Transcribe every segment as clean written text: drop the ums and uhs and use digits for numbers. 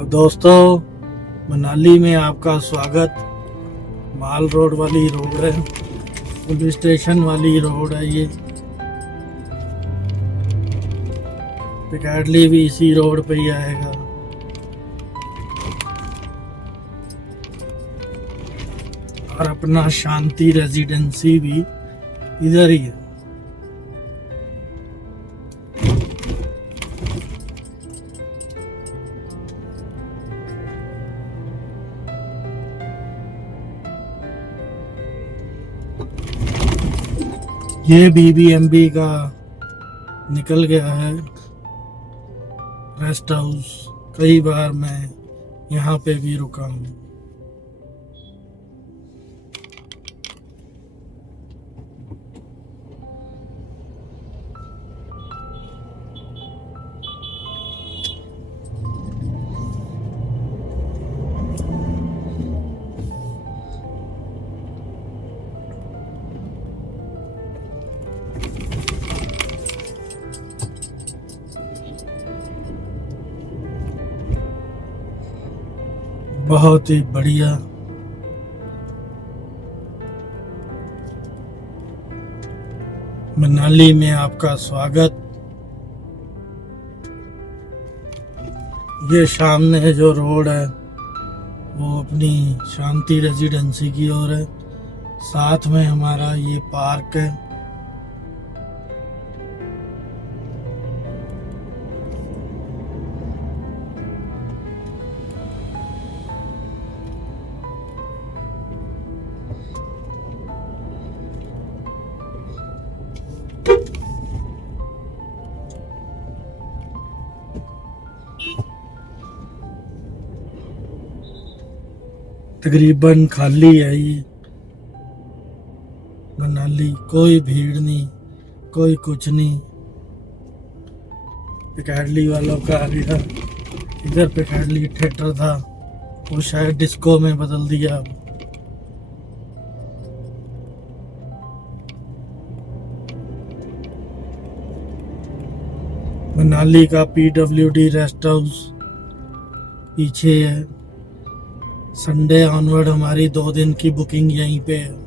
तो दोस्तों, मनाली में आपका स्वागत। माल रोड वाली रोड है, पुलिस स्टेशन वाली रोड है ये। पिकाडली भी इसी रोड पे ही आएगा। और अपना शांति रेजिडेंसी भी इधर ही है। ये बीबीएमबी का निकल गया है रेस्ट हाउस। कई बार मैं यहाँ पे भी रुका हूँ। बहुत ही बढ़िया। मनाली में आपका स्वागत। ये सामने जो रोड है वो अपनी शांति रेजिडेंसी की ओर है। साथ में हमारा ये पार्क है। तकरीबन खाली है ये मनाली। कोई भीड़ नहीं, कोई कुछ नहीं। पिकाडली वालों का आगे इधर पिकाडली थिएटर था, वो शायद डिस्को में बदल दिया अब। मनाली का पीडब्ल्यूडी रेस्ट हाउस पीछे है। संडे ऑनवर्ड हमारी 2 दिन की बुकिंग यहीं पे है।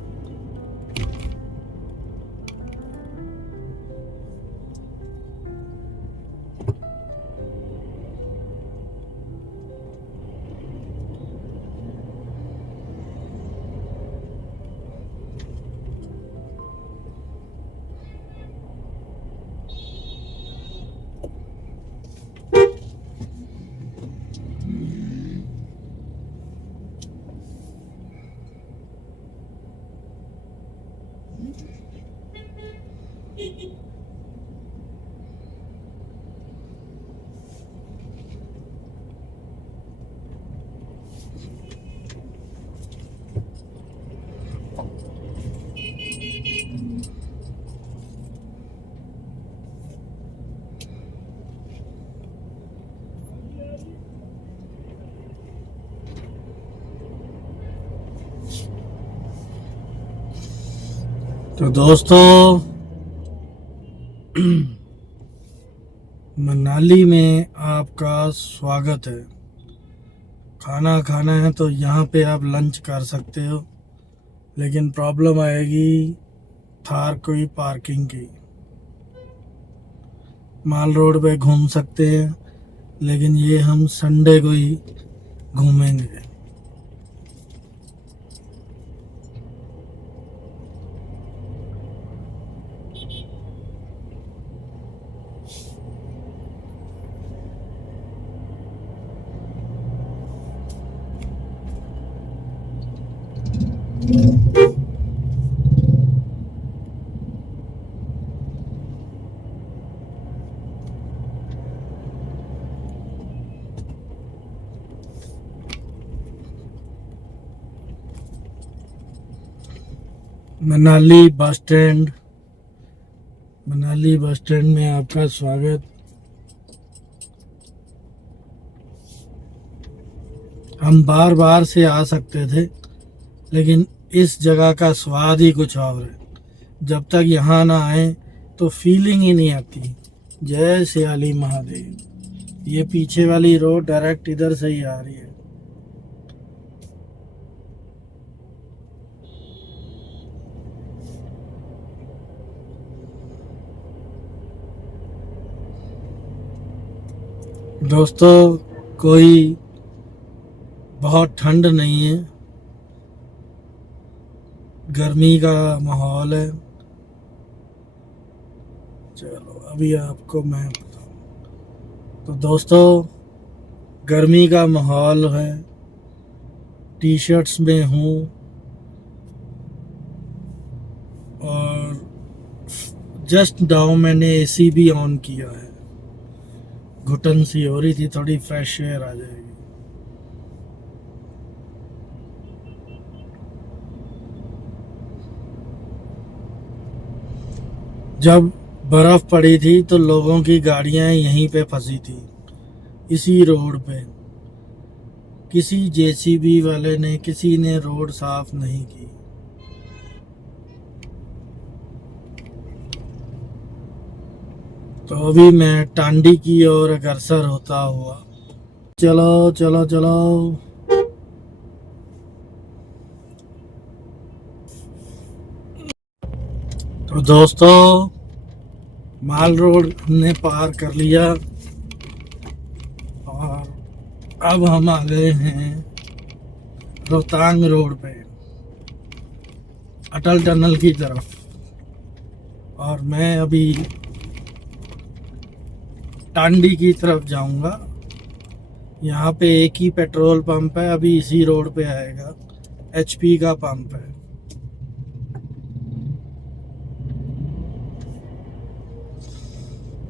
तो दोस्तों, मनाली में आपका स्वागत है। खाना खाना है तो यहाँ पे आप लंच कर सकते हो, लेकिन प्रॉब्लम आएगी थार कोई पार्किंग की। माल रोड पे घूम सकते हैं, लेकिन ये हम संडे को ही घूमेंगे। Manali bus stand. Manali bus stand में आपका स्वागत। हम बार बार से आ सकते थे, लेकिन इस जगह का स्वाद ही कुछ और है। जब तक यहाँ ना आए तो फीलिंग ही नहीं आती। जय श्याली महादेव। ये पीछे वाली रोड डायरेक्ट इधर से ही आ रही है। दोस्तों कोई बहुत ठंड नहीं है, गर्मी का माहौल है। चलो अभी आपको मैं बताऊं तो दोस्तों गर्मी का माहौल है, टी शर्ट्स में हूँ और जस्ट नाउ मैंने एसी भी ऑन किया है। घुटन सी हो रही थी, थोड़ी फ्रेश एयर आ जाएगी। जब बर्फ पड़ी थी तो लोगों की गाड़ियां यहीं पे फंसी थी, इसी रोड पे। किसी जेसीबी वाले ने, किसी ने रोड साफ नहीं की। तो अभी मैं टांडी की ओर अग्रसर होता हुआ, चलो चलो चलो। तो दोस्तों माल रोड हमने पार कर लिया और अब हम आ गए हैं रोहतांग रोड पे, अटल टनल की तरफ। और मैं अभी टांडी की तरफ जाऊंगा। यहाँ पे एक ही पेट्रोल पंप है, अभी इसी रोड पे आएगा, एचपी का पंप है।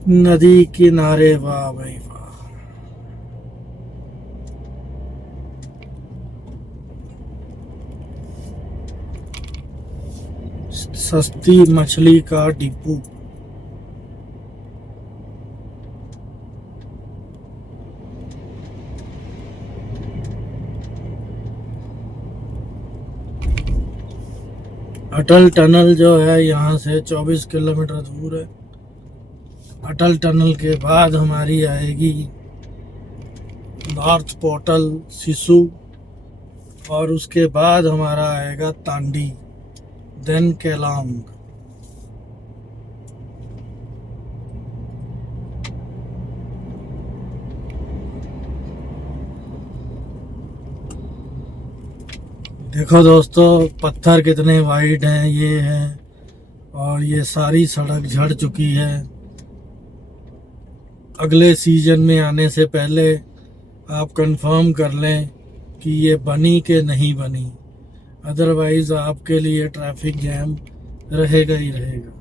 नदी किनारे, वाह भाई वाह। सस्ती मछली का डिपो। अटल टनल जो है यहाँ से 24 किलोमीटर दूर है। अटल टनल के बाद हमारी आएगी नॉर्थ पोर्टल सिसु, और उसके बाद हमारा आएगा तांडी, देन केलांग। देखो दोस्तों पत्थर कितने वाइड हैं ये हैं, और ये सारी सड़क झड़ चुकी है। अगले सीजन में आने से पहले आप कंफर्म कर लें कि ये बनी कि नहीं बनी, अदरवाइज आपके लिए ट्रैफिक जैम रहेगा ही रहेगा।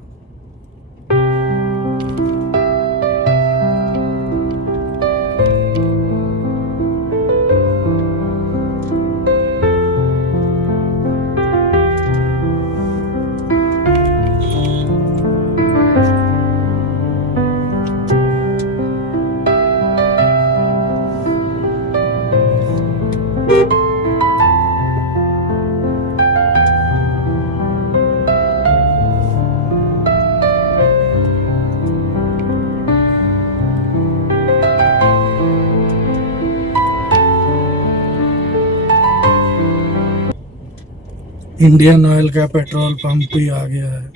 इंडियन ऑयल का पेट्रोल पंप भी आ गया है।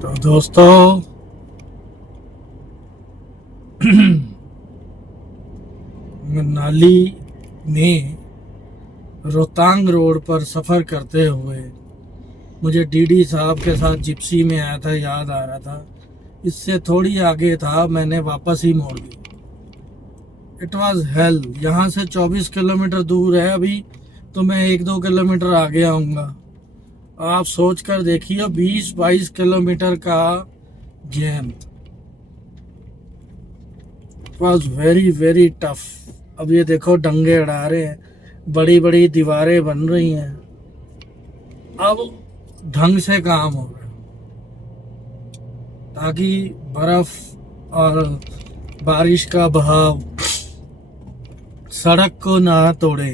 तो दोस्तों मनाली में रोहतांग रोड पर सफ़र करते हुए मुझे डीडी साहब के साथ जिप्सी में आया था, याद आ रहा था। इससे थोड़ी आगे था, मैंने वापस ही मोड़ दी। It was hello. यहाँ से 24 किलोमीटर दूर है अभी, तो मैं 1-2 किलोमीटर आगे आऊँगा। आप सोच कर देखिए 20-22 किलोमीटर का jam. It was very very tough. अब ये देखो डंगे अड़ा रहे हैं, बड़ी बड़ी दीवारें बन रही हैं, अब ढंग से काम हो रहा है ताकि बर्फ और बारिश का बहाव सड़क को ना तोड़े।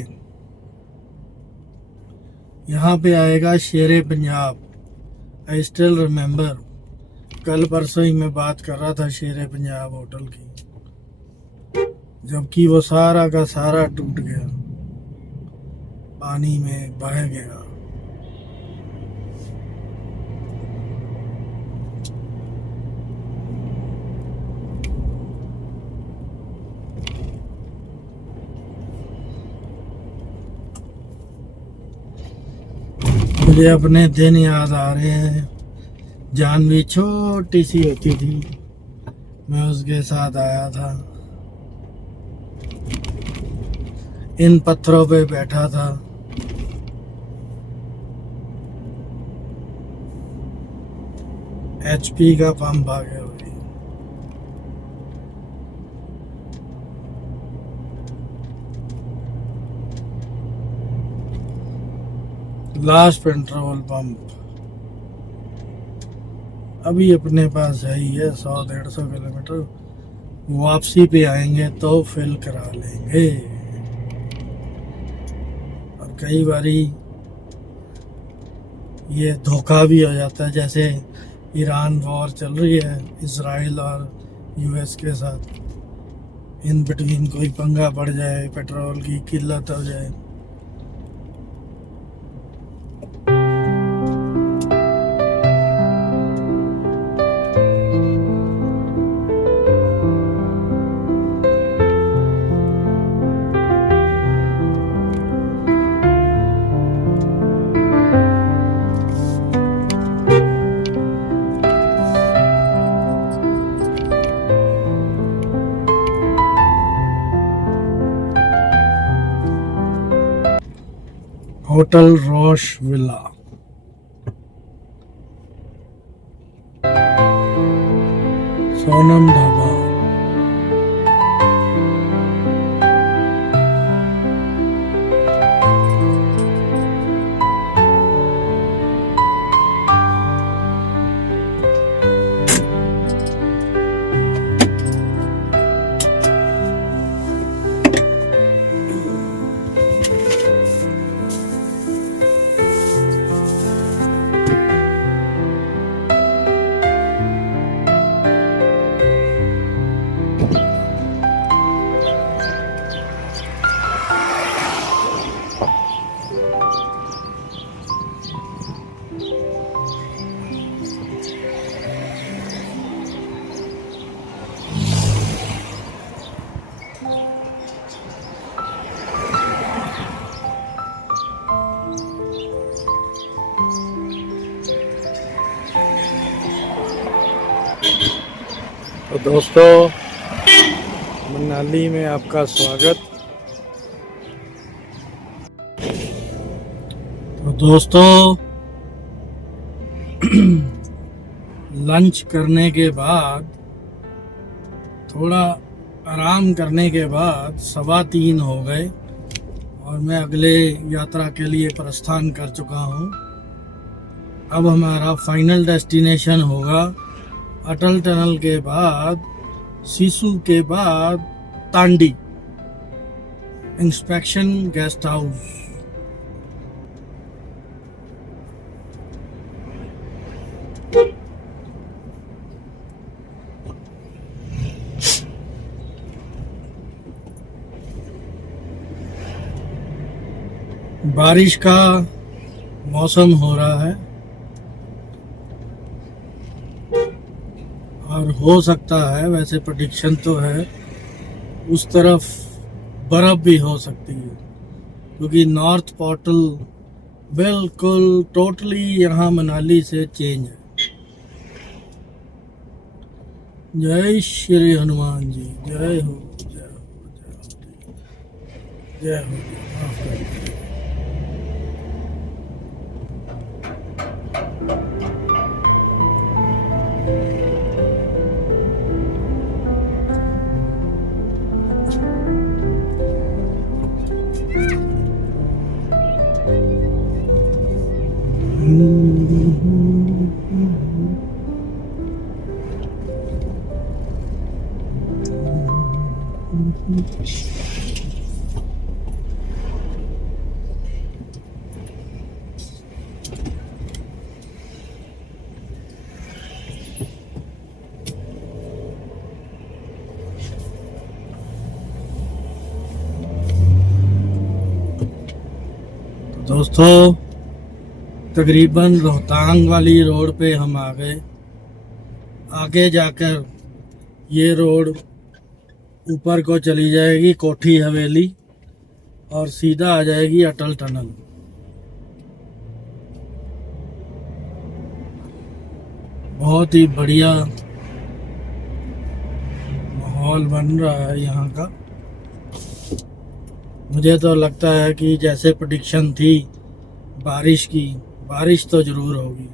यहाँ पे आएगा शेरे पंजाब। आई स्टिल रिमेम्बर, कल परसों ही मैं बात कर रहा था शेरे पंजाब होटल की, जबकि वो सारा का सारा टूट गया, पानी में बह गया। मुझे अपने दिन याद आ रहे हैं, जानवी छोटी सी होती थी, मैं उसके साथ आया था, इन पत्थरों पे बैठा था। HP का पंप आ गया भाई। लास्ट पेट्रोल पंप अभी अपने पास है ही है, 100-150 किलोमीटर। वापसी पे आएंगे तो फिल करा लेंगे। और कई बारी ये धोखा भी हो जाता है, जैसे ईरान वॉर चल रही है इजराइल और US के साथ, इन बिटवीन कोई पंगा पड़ जाए, पेट्रोल की किल्लत हो जाए। होटल रोश विला, सोनम ढाबा। तो दोस्तों, मनाली में आपका स्वागत। तो दोस्तों, लंच करने के बाद, थोड़ा आराम करने के बाद 3:15 हो गए और मैं अगले यात्रा के लिए प्रस्थान कर चुका हूँ। अब हमारा फाइनल डेस्टिनेशन होगा अटल टनल के बाद, सिसु के बाद तांडी इंस्पेक्शन गेस्ट हाउस। बारिश का मौसम हो रहा है और हो सकता है, वैसे प्रेडिक्शन तो है, उस तरफ बर्फ भी हो सकती है, क्योंकि नॉर्थ पोर्टल बिल्कुल टोटली यहाँ मनाली से चेंज है। जय श्री हनुमान जी, जय हो, जय हो, जय हो। जय हो, माफ कर दीजिए। दोस्तों, तकरीबन रोहतांग वाली रोड पे हम आ गए। आगे जाकर ये रोड ऊपर को चली जाएगी कोठी हवेली और सीधा आ जाएगी अटल टनल। बहुत ही बढ़िया माहौल बन रहा है यहाँ का। मुझे तो लगता है कि जैसे प्रेडिक्शन थी बारिश की, बारिश तो जरूर होगी।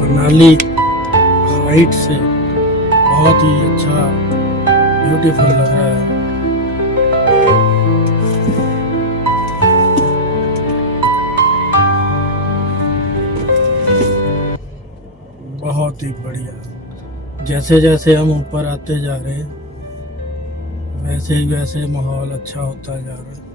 मनाली हाइट से बहुत ही अच्छा ब्यूटीफुल लग रहा है। बहुत ही बढ़िया। जैसे जैसे हम ऊपर आते जा रहे हैं वैसे ही वैसे माहौल अच्छा होता जा रहा है।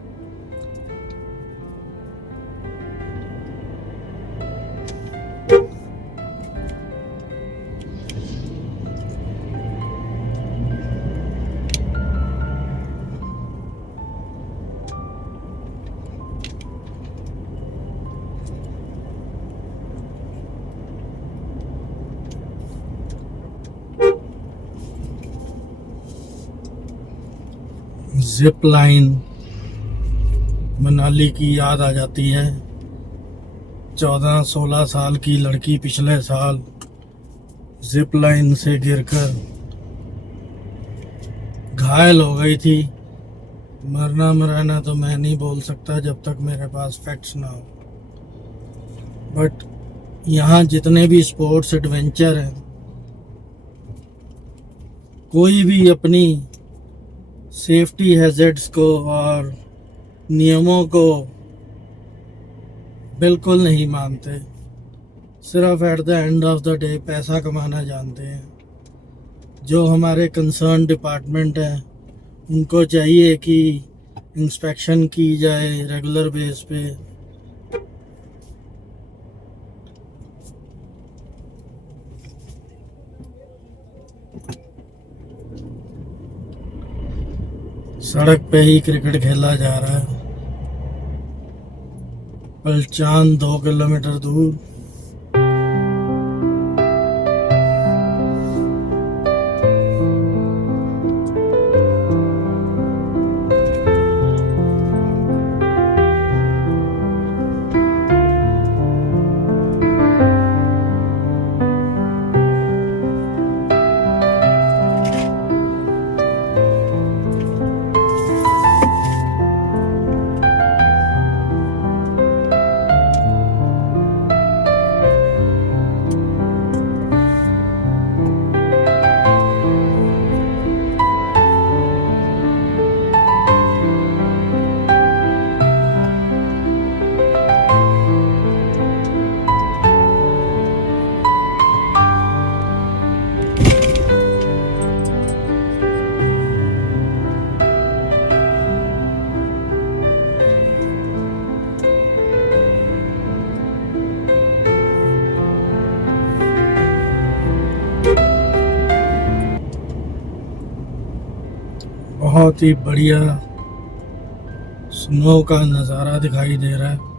जिप लाइन मनाली की याद आ जाती है। 14-16 साल की लड़की पिछले साल जिप लाइन से गिरकर घायल हो गई थी। मरना मराना तो मैं नहीं बोल सकता जब तक मेरे पास फैक्ट्स ना हो, बट यहाँ जितने भी स्पोर्ट्स एडवेंचर हैं, कोई भी अपनी सेफ्टी हैजर्ड्स को और नियमों को बिल्कुल नहीं मानते। सिर्फ at the end of the day पैसा कमाना जानते हैं। जो हमारे कंसर्न डिपार्टमेंट हैं उनको चाहिए कि इंस्पेक्शन की जाए रेगुलर बेस पे। सड़क पे ही क्रिकेट खेला जा रहा है। पलचान 2 किलोमीटर दूर। बहुत ही बढ़िया स्नो का नज़ारा दिखाई दे रहा है।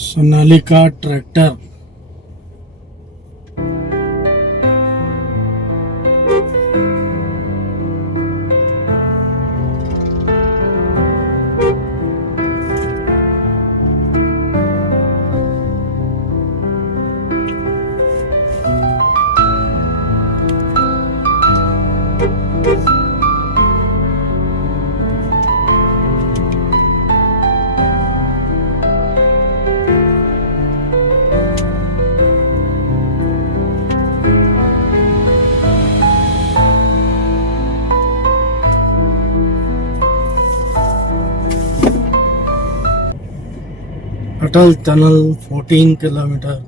सोनालिका ट्रैक्टर। अटल टनल 14 किलोमीटर।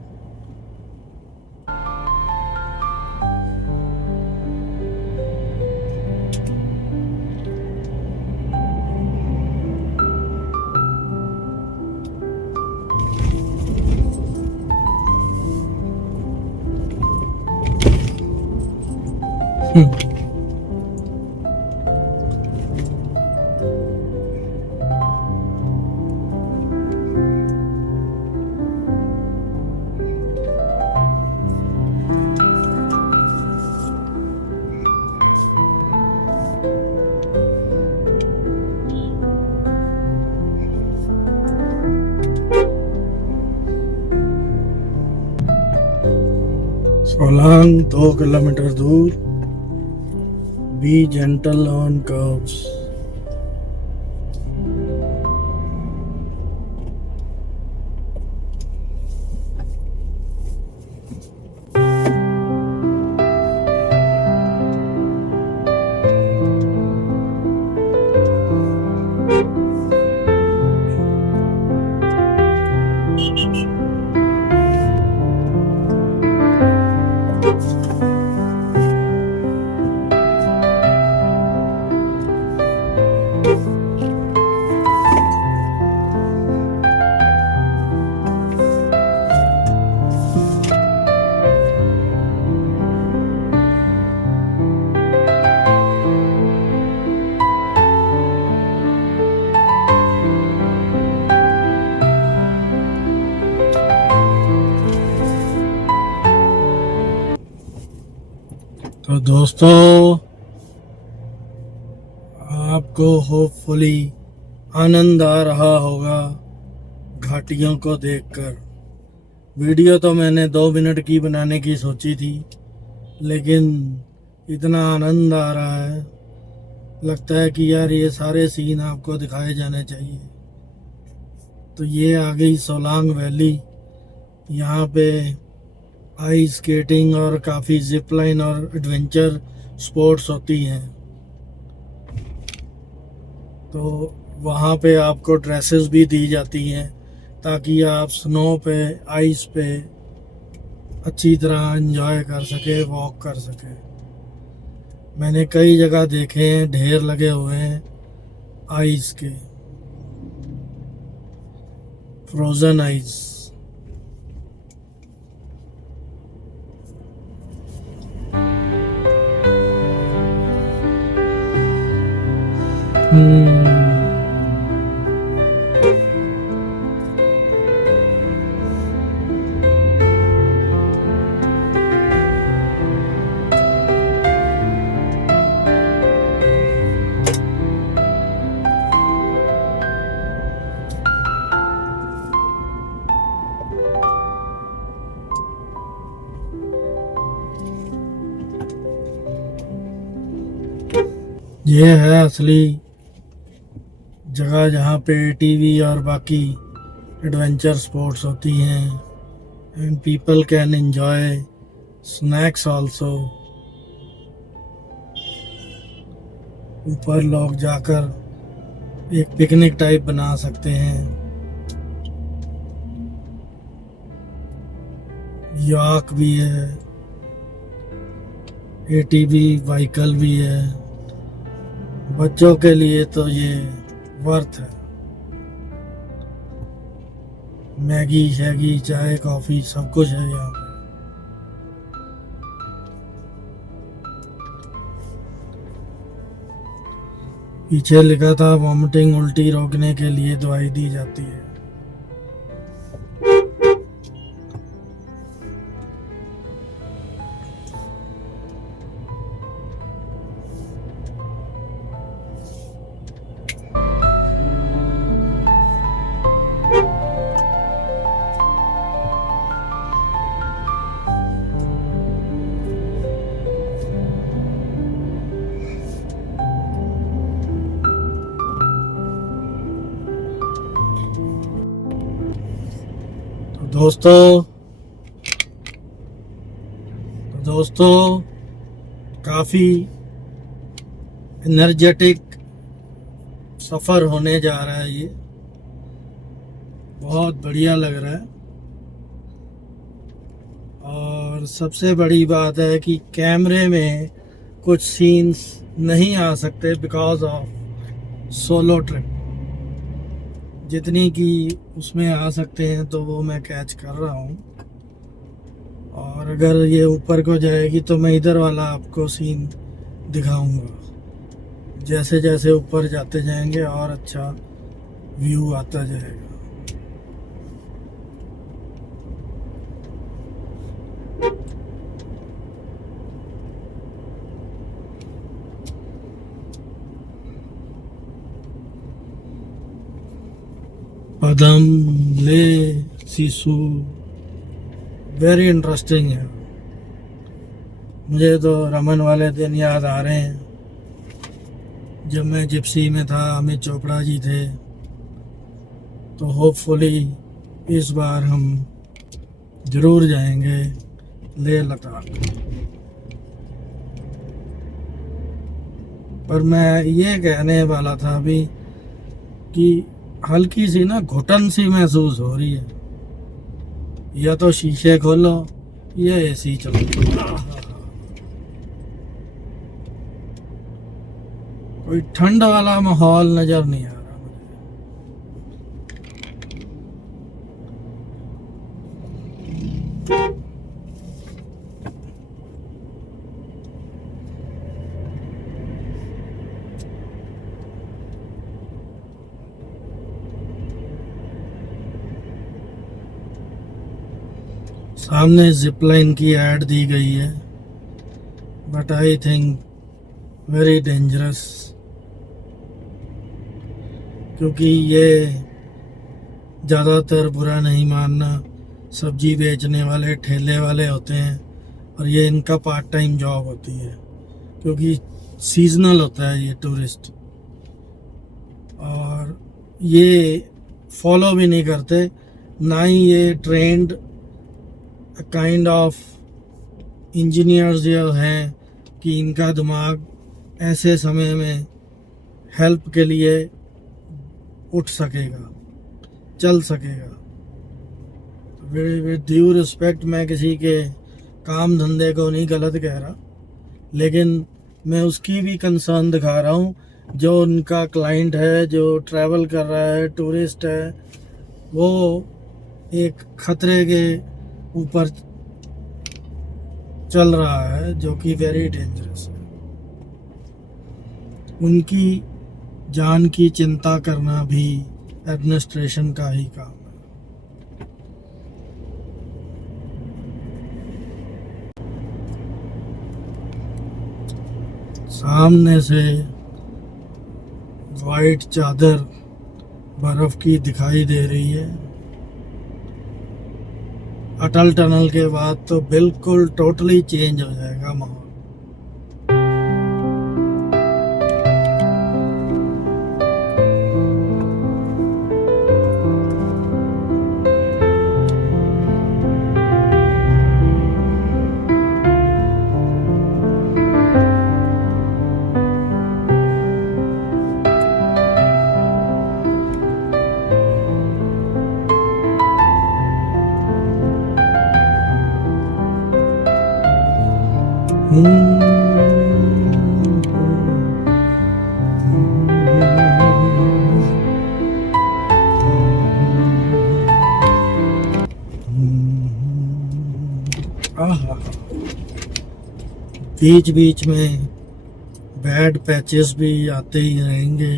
सोलांग 2 किलोमीटर दूर। B gentle on curves. तो दोस्तों, आपको होपफुली आनंद आ रहा होगा घाटियों को देखकर। वीडियो तो मैंने 2 मिनट की बनाने की सोची थी, लेकिन इतना आनंद आ रहा है, लगता है कि यार ये सारे सीन आपको दिखाए जाने चाहिए। तो ये आ गई सोलांग वैली। यहाँ पे आइस स्केटिंग और काफ़ी जिप लाइन और एडवेंचर स्पोर्ट्स होती हैं। तो वहाँ पे आपको ड्रेसेस भी दी जाती हैं ताकि आप स्नो पे, आइस पे अच्छी तरह एंजॉय कर सके, वॉक कर सके। मैंने कई जगह देखे हैं, ढेर लगे हुए हैं आइस के, फ्रोजन आइस। ये है असली जगह जहाँ पे टीवी और बाकी एडवेंचर स्पोर्ट्स होती हैं, and people can enjoy snacks also. ऊपर लोग जाकर एक पिकनिक टाइप बना सकते हैं। याक भी है, एटीवी व्हीकल भी है। बच्चों के लिए तो ये वर्थ है। मैगी शैगी चाय कॉफी सब कुछ है यहाँ पे। पीछे लिखा था वॉमिटिंग उल्टी रोकने के लिए दवाई दी जाती है। दोस्तों काफी एनर्जेटिक सफर होने जा रहा है। ये बहुत बढ़िया लग रहा है। और सबसे बड़ी बात है कि कैमरे में कुछ सीन्स नहीं आ सकते बिकॉज ऑफ सोलो ट्रिप। जितनी की उसमें आ सकते हैं तो वो मैं कैच कर रहा हूँ। और अगर ये ऊपर को जाएगी तो मैं इधर वाला आपको सीन दिखाऊंगा। जैसे जैसे ऊपर जाते जाएंगे और अच्छा व्यू आता जाएगा। पदम ले सिसु वेरी इंटरेस्टिंग है। मुझे तो रमन वाले दिन याद आ रहे हैं जब मैं जिप्सी में था, अमित चोपड़ा जी थे। तो होपफुली इस बार हम जरूर जाएंगे लेह लद्दाख। पर मैं ये कहने वाला था अभी कि हल्की सी ना घुटन सी महसूस हो रही है। या तो शीशे खोलो या एसी चलो। कोई ठंड वाला माहौल नजर नहीं आ रहा मुझे। सामने जिपलाइन की ऐड दी गई है, but I think very dangerous, क्योंकि ये ज़्यादातर बुरा नहीं मानना सब्जी बेचने वाले ठेले वाले होते हैं और ये इनका पार्ट टाइम जॉब होती है, क्योंकि सीजनल होता है ये टूरिस्ट। और ये फॉलो भी नहीं करते, ना ही ये ट्रेंड काइंड ऑफ इंजीनियर्स जो हैं कि इनका दिमाग ऐसे समय में हेल्प के लिए उठ सकेगा, चल सकेगा। विद ड्यू रिस्पेक्ट, मैं किसी के काम धंधे को नहीं गलत कह रहा, लेकिन मैं उसकी भी कंसर्न दिखा रहा हूँ जो उनका क्लाइंट है, जो ट्रैवल कर रहा है, टूरिस्ट है, वो एक खतरे के ऊपर चल रहा है जो कि वेरी डेंजरस है। उनकी जान की चिंता करना भी एडमिनिस्ट्रेशन का ही काम है। सामने से वाइट चादर बर्फ की दिखाई दे रही है। अटल टनल के बाद तो बिल्कुल टोटली चेंज हो जाएगा माहौल। बीच बीच में बैड पैचेस भी आते ही रहेंगे।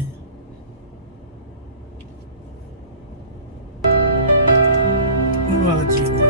वाह जी वाह।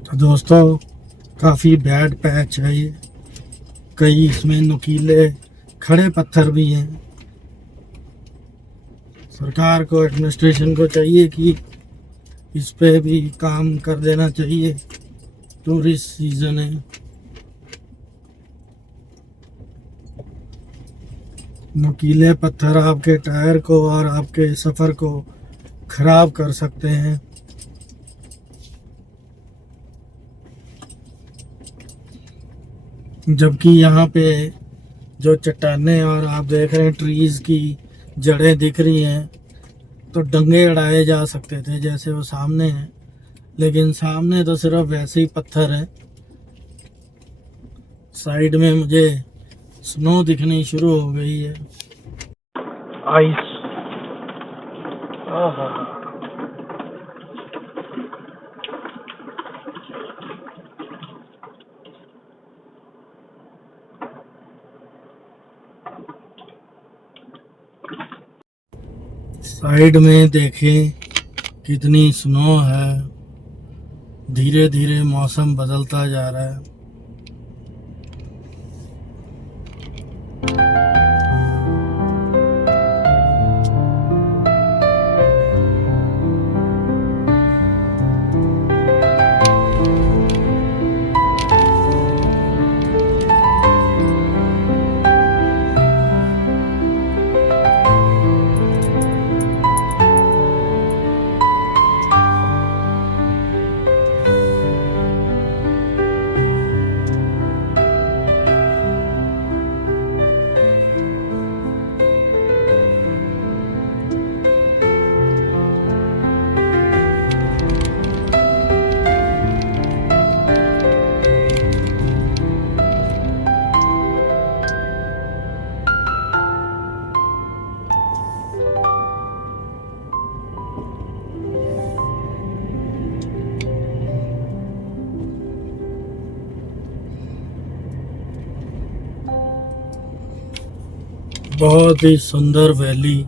तो दोस्तों काफ़ी बैड पैच है ये, कई इसमें नुकीले खड़े पत्थर भी हैं। सरकार को, एडमिनिस्ट्रेशन को चाहिए कि इस पे भी काम कर देना चाहिए। टूरिस्ट सीजन है, नुकीले पत्थर आपके टायर को और आपके सफ़र को खराब कर सकते हैं। जबकि यहाँ पे जो चट्टानें और आप देख रहे हैं ट्रीज़ की जड़ें दिख रही हैं, तो डंगे अड़ाए जा सकते थे जैसे वो सामने हैं, लेकिन सामने तो सिर्फ वैसे ही पत्थर है। साइड में मुझे स्नो दिखनी शुरू हो गई है, आइस। आहा, साइड में देखें कितनी स्नो है। धीरे धीरे मौसम बदलता जा रहा है। बहुत ही सुंदर वैली,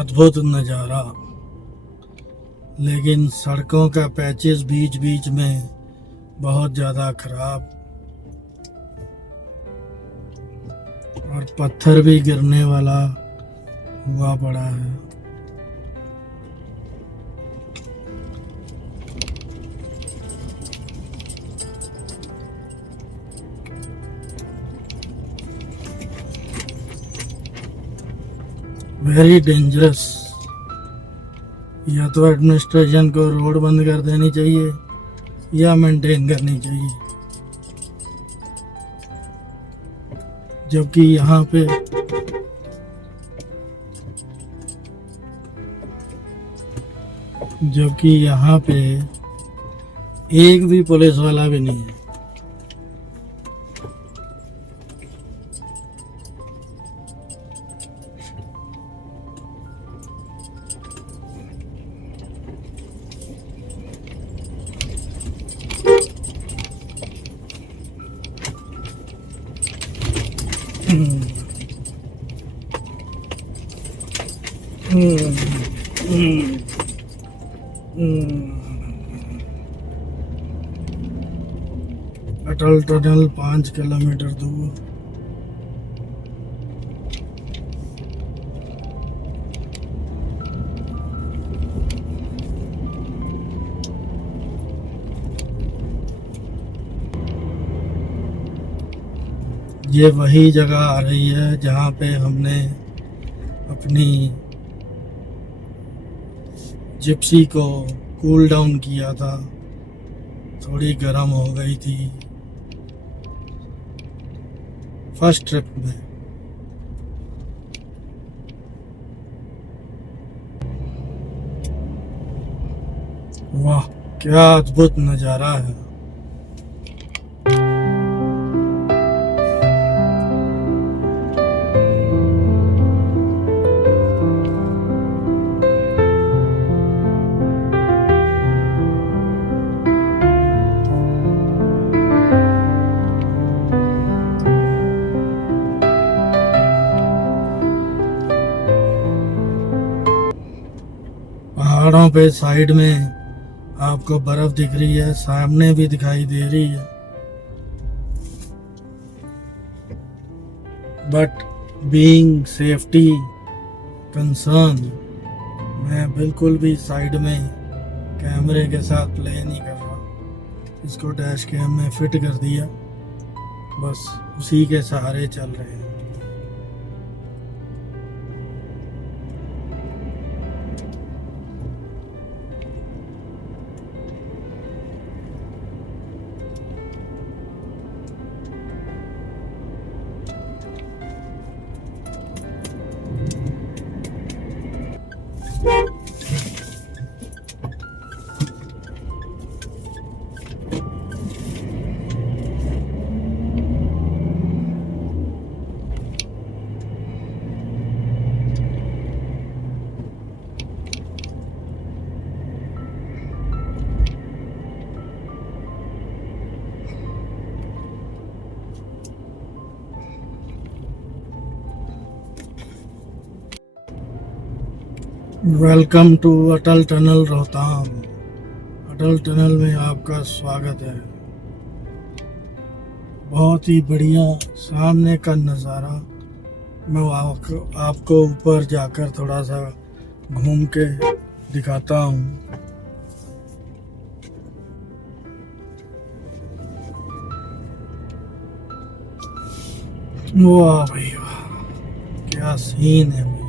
अद्भुत नज़ारा, लेकिन सड़कों का पैचेस बीच बीच में बहुत ज़्यादा खराब, और पत्थर भी गिरने वाला हुआ पड़ा है। Very dangerous. या तो एडमिनिस्ट्रेशन को रोड बंद कर देनी चाहिए या मेंटेन करनी चाहिए। जबकि यहाँ पे एक भी पुलिस वाला भी नहीं है। अटल टनल 5 किलोमीटर दूर। ये वही जगह आ रही है जहाँ पे हमने अपनी जिप्सी को कूल डाउन किया था, थोड़ी गर्म हो गई थी फर्स्ट ट्रिप में। वाह, क्या अद्भुत नज़ारा है। पहाड़ों पे साइड में आपको बर्फ दिख रही है, सामने भी दिखाई दे रही है, बट बीइंग सेफ्टी कंसर्न मैं बिल्कुल भी साइड में कैमरे के साथ प्ले नहीं कर रहा। इसको डैश कैम में फिट कर दिया, बस उसी के सहारे चल रहे हैं। Welcome to Atal tunnel Rohtang. Atal tunnel में आपका स्वागत है। बहुत ही बढ़िया सामने का नज़ारा। मैं आपको ऊपर जाकर थोड़ा सा घूम के दिखाता हूँ। वाह भाई वाह, क्या सीन है भाई।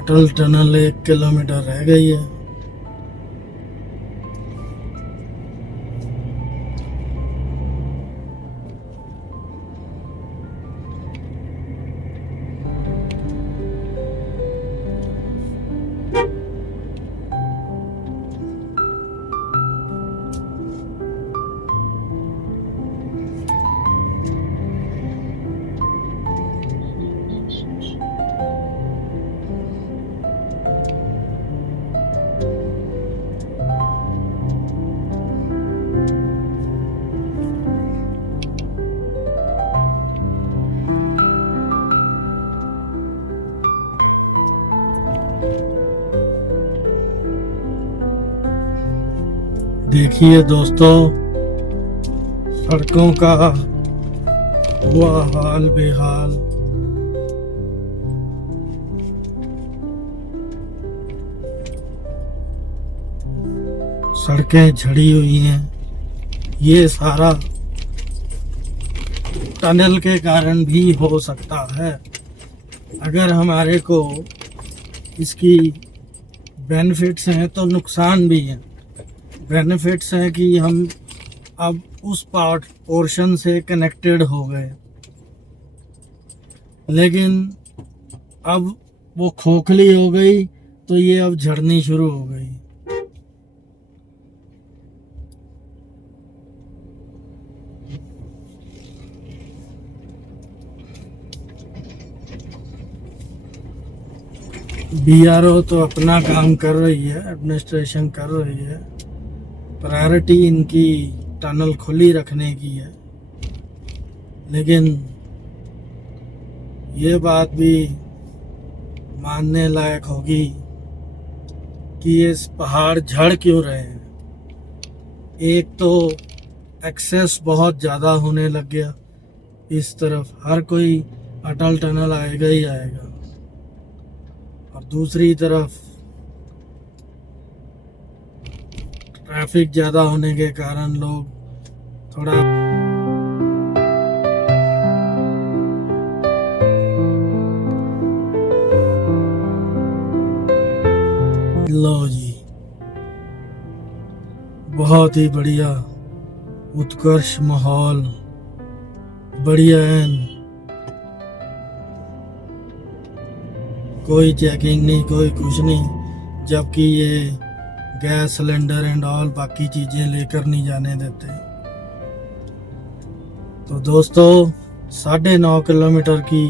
अटल टनल 1 किलोमीटर रह गई है। देखिए दोस्तों, सड़कों का हुआ हाल बेहाल। सड़कें झड़ी हुई हैं। ये सारा टनल के कारण भी हो सकता है। अगर हमारे को इसकी बेनिफिट्स हैं तो नुकसान भी हैं। बेनिफिट्स हैं कि हम अब उस पोर्शन से कनेक्टेड हो गए, लेकिन अब वो खोखली हो गई तो ये अब झड़नी शुरू हो गई। बीआरओ तो अपना काम कर रही है, एडमिनिस्ट्रेशन कर रही है। प्रायोरिटी इनकी टनल खुली रखने की है, लेकिन ये बात भी मानने लायक होगी कि ये पहाड़ झड़ क्यों रहे हैं। एक तो एक्सेस बहुत ज़्यादा होने लग गया, इस तरफ हर कोई अटल टनल आएगा ही आएगा, और दूसरी तरफ ट्रैफिक ज़्यादा होने के कारण लोग थोड़ा लो जी, बहुत ही बढ़िया उत्कर्ष माहौल, बढ़िया है, कोई चेकिंग नहीं, कोई कुछ नहीं, जबकि ये गैस सिलेंडर एंड ऑल बाकी चीज़ें लेकर नहीं जाने देते। तो दोस्तों 9.5 किलोमीटर की,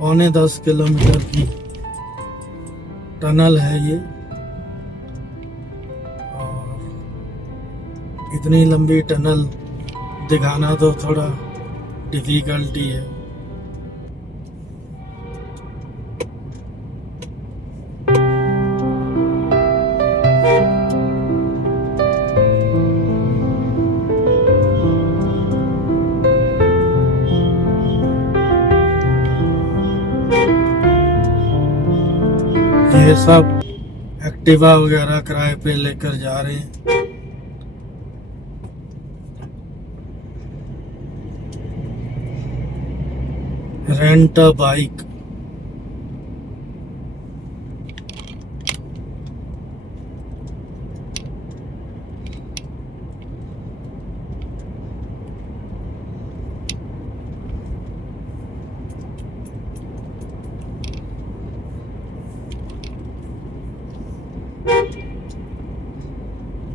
9.25 किलोमीटर की टनल है ये, और इतनी लंबी टनल दिखाना तो थोड़ा डिफिकल्टी है। ये सब एक्टिवा वगैरह किराए पे लेकर जा रहे हैं। Rent a bike.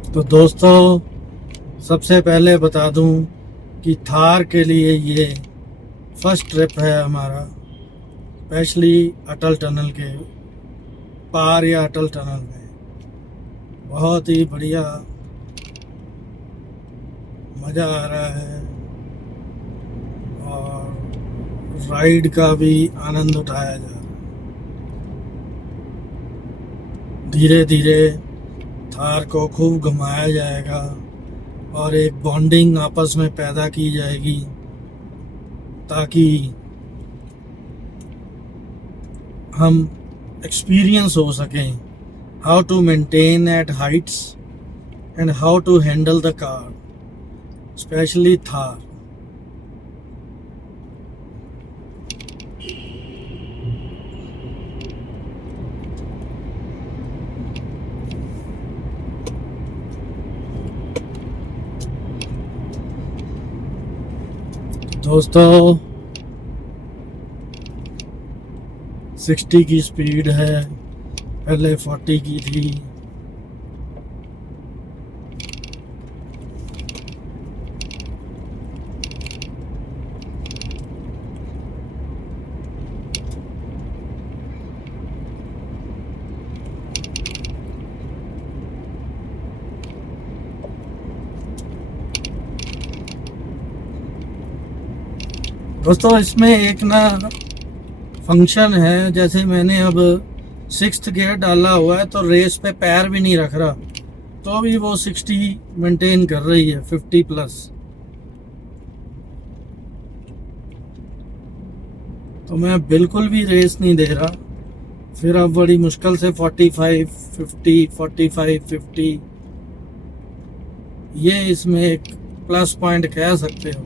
तो दोस्तों सबसे पहले बता दूं कि थार के लिए ये फर्स्ट ट्रिप है हमारा, स्पेशली अटल टनल के पार या अटल टनल में। बहुत ही बढ़िया मज़ा आ रहा है और राइड का भी आनंद उठाया जा रहा है। धीरे धीरे थार को खूब घुमाया जाएगा और एक बॉन्डिंग आपस में पैदा की जाएगी, ताकि हम एक्सपीरियंस हो सकें how to maintain at heights and how to handle the car, specially Thar. दोस्तों 60 की स्पीड है, पहले 40 की थी। दोस्तों इसमें एक ना फंक्शन है, जैसे मैंने अब 6th गियर डाला हुआ है तो रेस पे पैर भी नहीं रख रहा, तो भी वो 60 मेंटेन कर रही है, 50 प्लस। तो मैं बिल्कुल भी रेस नहीं दे रहा, फिर अब बड़ी मुश्किल से 45, 50, 45, 50, ये इसमें एक प्लस पॉइंट कह सकते हो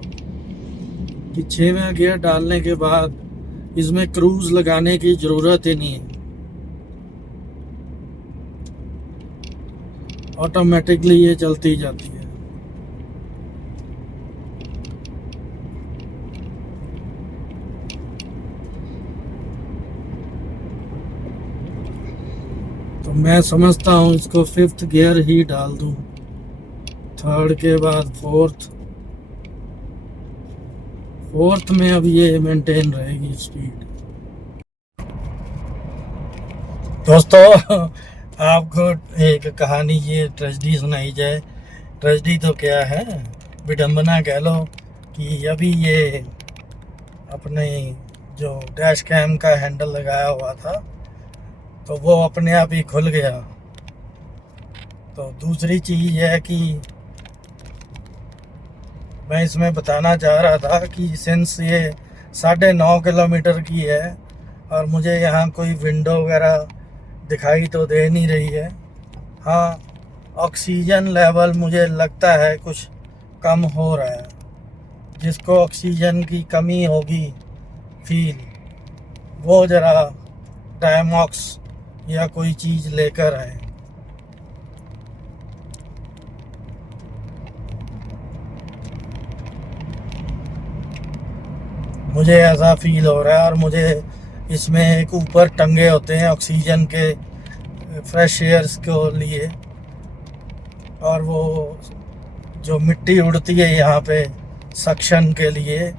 कि 6वां गियर डालने के बाद इसमें क्रूज लगाने की ज़रूरत ही नहीं है, ऑटोमेटिकली ये चलती जाती है। तो मैं समझता हूँ इसको 5th गियर ही डाल दूँ, 3rd के बाद 4th में अब ये मेंटेन रहेगी स्पीड। दोस्तों आपको एक कहानी, ये ट्रेजेडी सुनाई जाए। ट्रेजेडी तो क्या है, विडंबना कह लो, कि अभी ये अपने जो डैश कैम का हैंडल लगाया हुआ था तो वो अपने आप ही खुल गया। तो दूसरी चीज़ है कि मैं इसमें बताना चाह रहा था कि सिंस ये 9.5 किलोमीटर की है और मुझे यहाँ कोई विंडो वगैरह दिखाई तो दे नहीं रही है। हाँ, ऑक्सीजन लेवल मुझे लगता है कुछ कम हो रहा है। जिसको ऑक्सीजन की कमी होगी फील, वो ज़रा डायमॉक्स या कोई चीज़ लेकर आए। मुझे ऐसा फील हो रहा है। और मुझे इसमें एक ऊपर टंगे होते हैं ऑक्सीजन के फ्रेश एयर्स के लिए, और वो जो मिट्टी उड़ती है यहाँ पे सक्शन के लिए,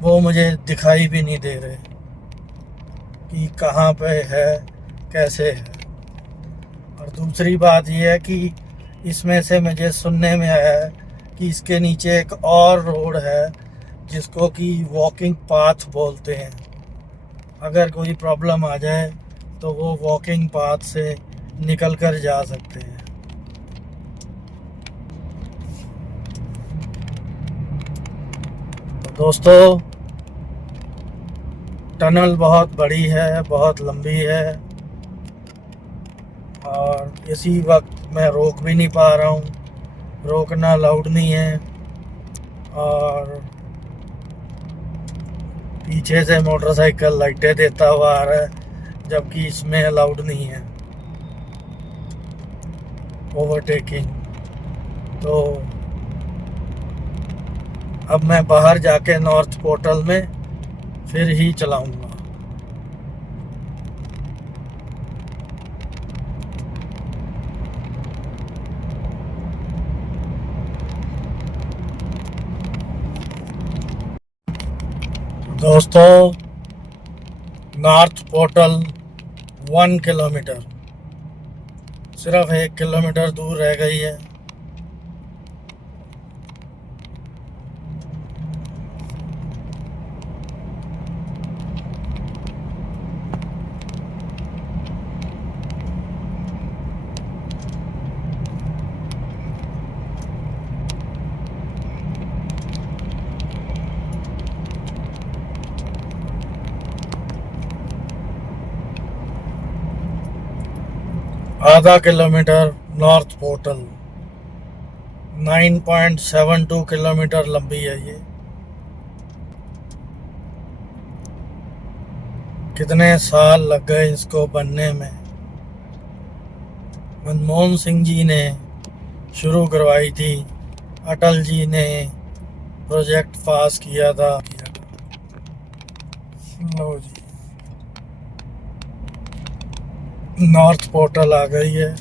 वो मुझे दिखाई भी नहीं दे रहे कि कहाँ पे है, कैसे है। और दूसरी बात यह है कि इसमें से मुझे सुनने में आया है कि इसके नीचे एक और रोड है जिसको कि वॉकिंग पाथ बोलते हैं। अगर कोई प्रॉब्लम आ जाए तो वो वॉकिंग पाथ से निकल कर जा सकते हैं। तो दोस्तों, टनल बहुत बड़ी है, बहुत लंबी है, और इसी वक्त मैं रोक भी नहीं पा रहा हूँ। रोकना अलाउड नहीं है। और पीछे से मोटरसाइकिल लाइटें देता हुआ आ रहा है, जबकि इसमें अलाउड नहीं है ओवरटेकिंग। तो अब मैं बाहर जाके नॉर्थ पोर्टल में फिर ही चलाऊंगा। दोस्तों, नॉर्थ पोर्टल 1 किलोमीटर, सिर्फ 1 किलोमीटर दूर रह गई है। आधा किलोमीटर नॉर्थ पोर्टल, 9.72 किलोमीटर लंबी है ये। कितने साल लग गए इसको बनने में। मनमोहन सिंह जी ने शुरू करवाई थी, अटल जी ने प्रोजेक्ट पास किया था। लो जी, नॉर्थ पोर्टल आ गई है।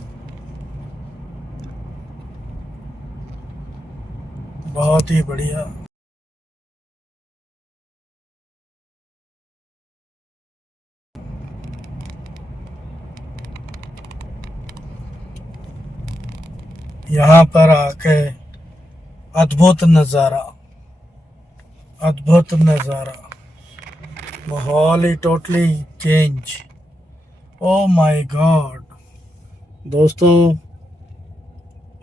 बहुत ही बढ़िया। यहाँ पर आके अद्भुत नज़ारा, अद्भुत नज़ारा, माहौल ही totally change. Oh my god दोस्तों,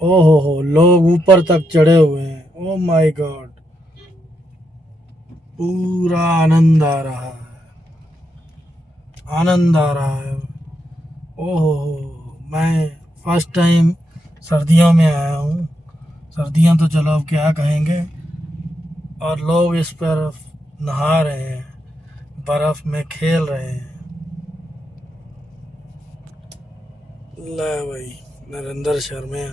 ओ हो, लोग ऊपर तक चढ़े हुए हैं। ओ माय गॉड, पूरा आनंद आ रहा है, आनंद आ रहा है। ओ हो, मैं फर्स्ट टाइम सर्दियों में आया हूँ। सर्दियाँ तो चलो अब क्या कहेंगे। और लोग इस पर नहा रहे हैं, बर्फ में खेल रहे हैं। ले भाई, नरेंद्र शर्मा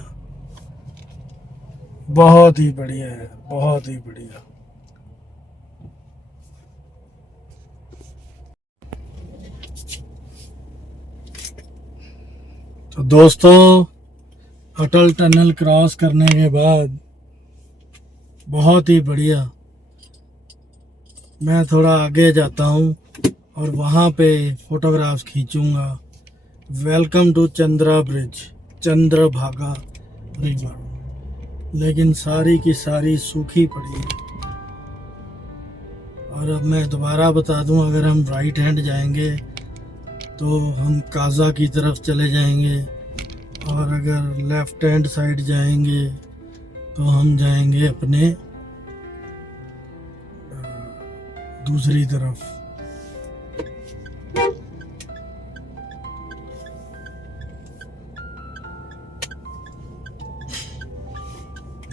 बहुत ही बढ़िया है, बहुत ही बढ़िया। तो दोस्तों, अटल टनल क्रॉस करने के बाद बहुत ही बढ़िया, मैं थोड़ा आगे जाता हूँ और वहाँ पे फोटोग्राफ्स खींचूंगा। Welcome to Chandra bridge, Chandrabhaga river. लेकिन सारी की सारी सूखी पड़ी है। और अब मैं दोबारा बता दूं, अगर हम राइट हैंड जाएंगे तो हम काजा की तरफ चले जाएंगे, और अगर लेफ्ट हैंड साइड जाएंगे तो हम जाएंगे अपने दूसरी तरफ।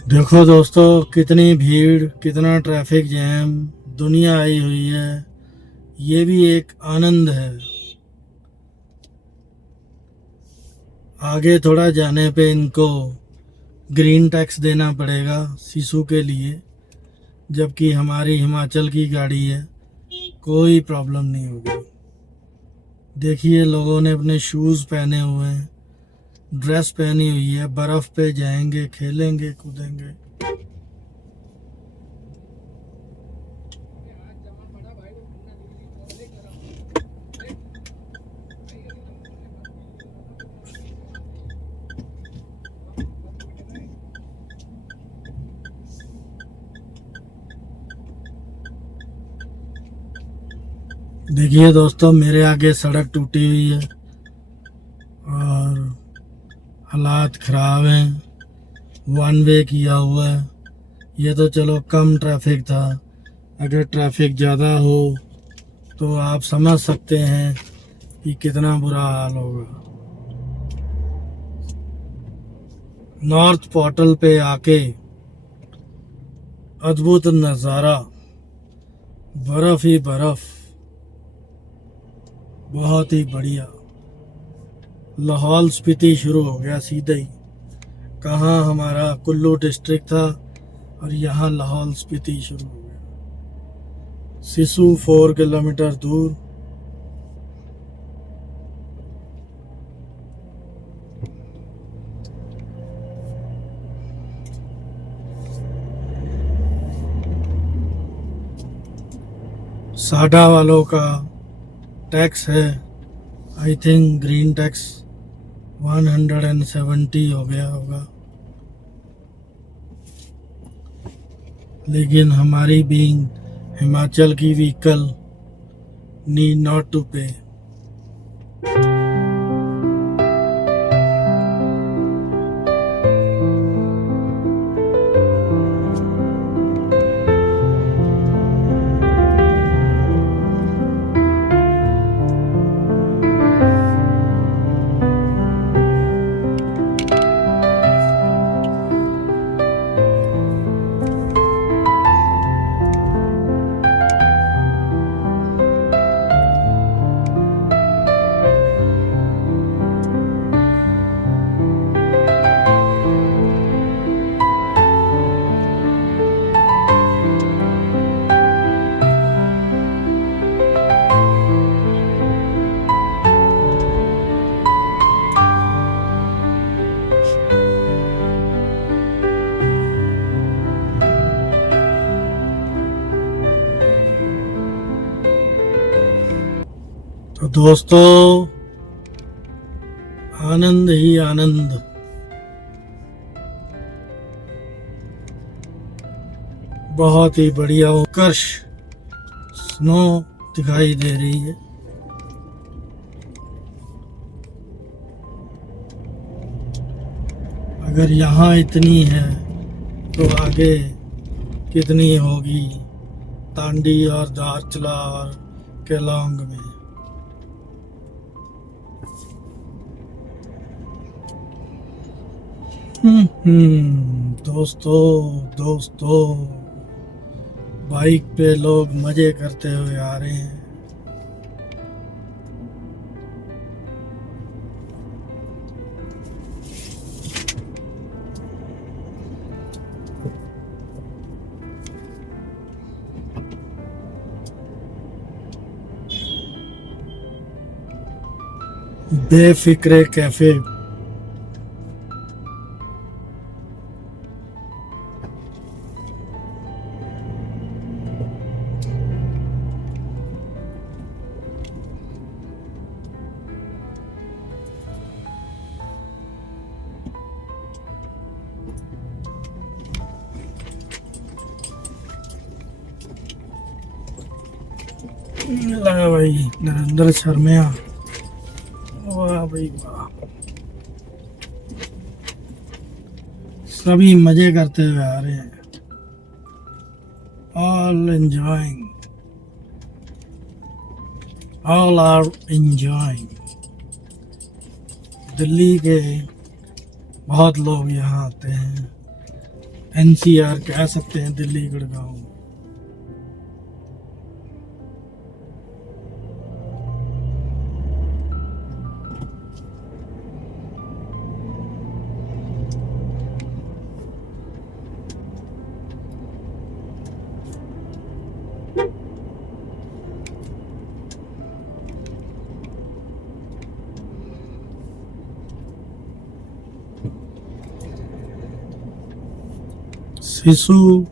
देखो दोस्तों, कितनी भीड़, कितना ट्रैफिक जैम, दुनिया आई हुई है। ये भी एक आनंद है। आगे थोड़ा जाने पे इनको ग्रीन टैक्स देना पड़ेगा सिसु के लिए, जबकि हमारी हिमाचल की गाड़ी है, कोई प्रॉब्लम नहीं होगी। देखिए, लोगों ने अपने शूज़ पहने हुए हैं, ड्रेस पहनी हुई है, बर्फ़ पे जाएंगे, खेलेंगे, कूदेंगे। देखिए दोस्तों, मेरे आगे सड़क टूटी हुई है और हालात ख़राब हैं, वन वे किया हुआ है। ये तो चलो कम ट्रैफिक था, अगर ट्रैफिक ज़्यादा हो तो आप समझ सकते हैं कि कितना बुरा हाल होगा। नॉर्थ पोर्टल पे आके अद्भुत नज़ारा, बर्फ़ ही बर्फ़, बहुत ही बढ़िया। लाहौल स्पीति शुरू हो गया सीधे ही। कहाँ हमारा कुल्लू डिस्ट्रिक्ट था और यहाँ लाहौल स्पीति शुरू हो गया। सिसु 4 किलोमीटर दूर। साडा वालों का टैक्स है, आई थिंक ग्रीन टैक्स 170 हो गया होगा, लेकिन हमारी बीइंग हिमाचल की व्हीकल नीड नॉट टू पे। तो दोस्तों, आनंद ही आनंद। बहुत ही बढ़िया उत्कर्ष स्नो दिखाई दे रही है। अगर यहाँ इतनी है तो आगे कितनी होगी तांडी और दारचला और केलांग में। दोस्तों, बाइक पे लोग मजे करते हुए आ रहे हैं। बेफिक्रे कैफे। लगा भाई नरेंद्र शर्मा, वाह भाई वाह। सभी मजे करते हुए आ रहे हैं, all enjoying, all are enjoying. Delhi के बहुत लोग यहाँ आते हैं, एनसीआर कह सकते हैं दिल्ली गुड़गांव। सिसु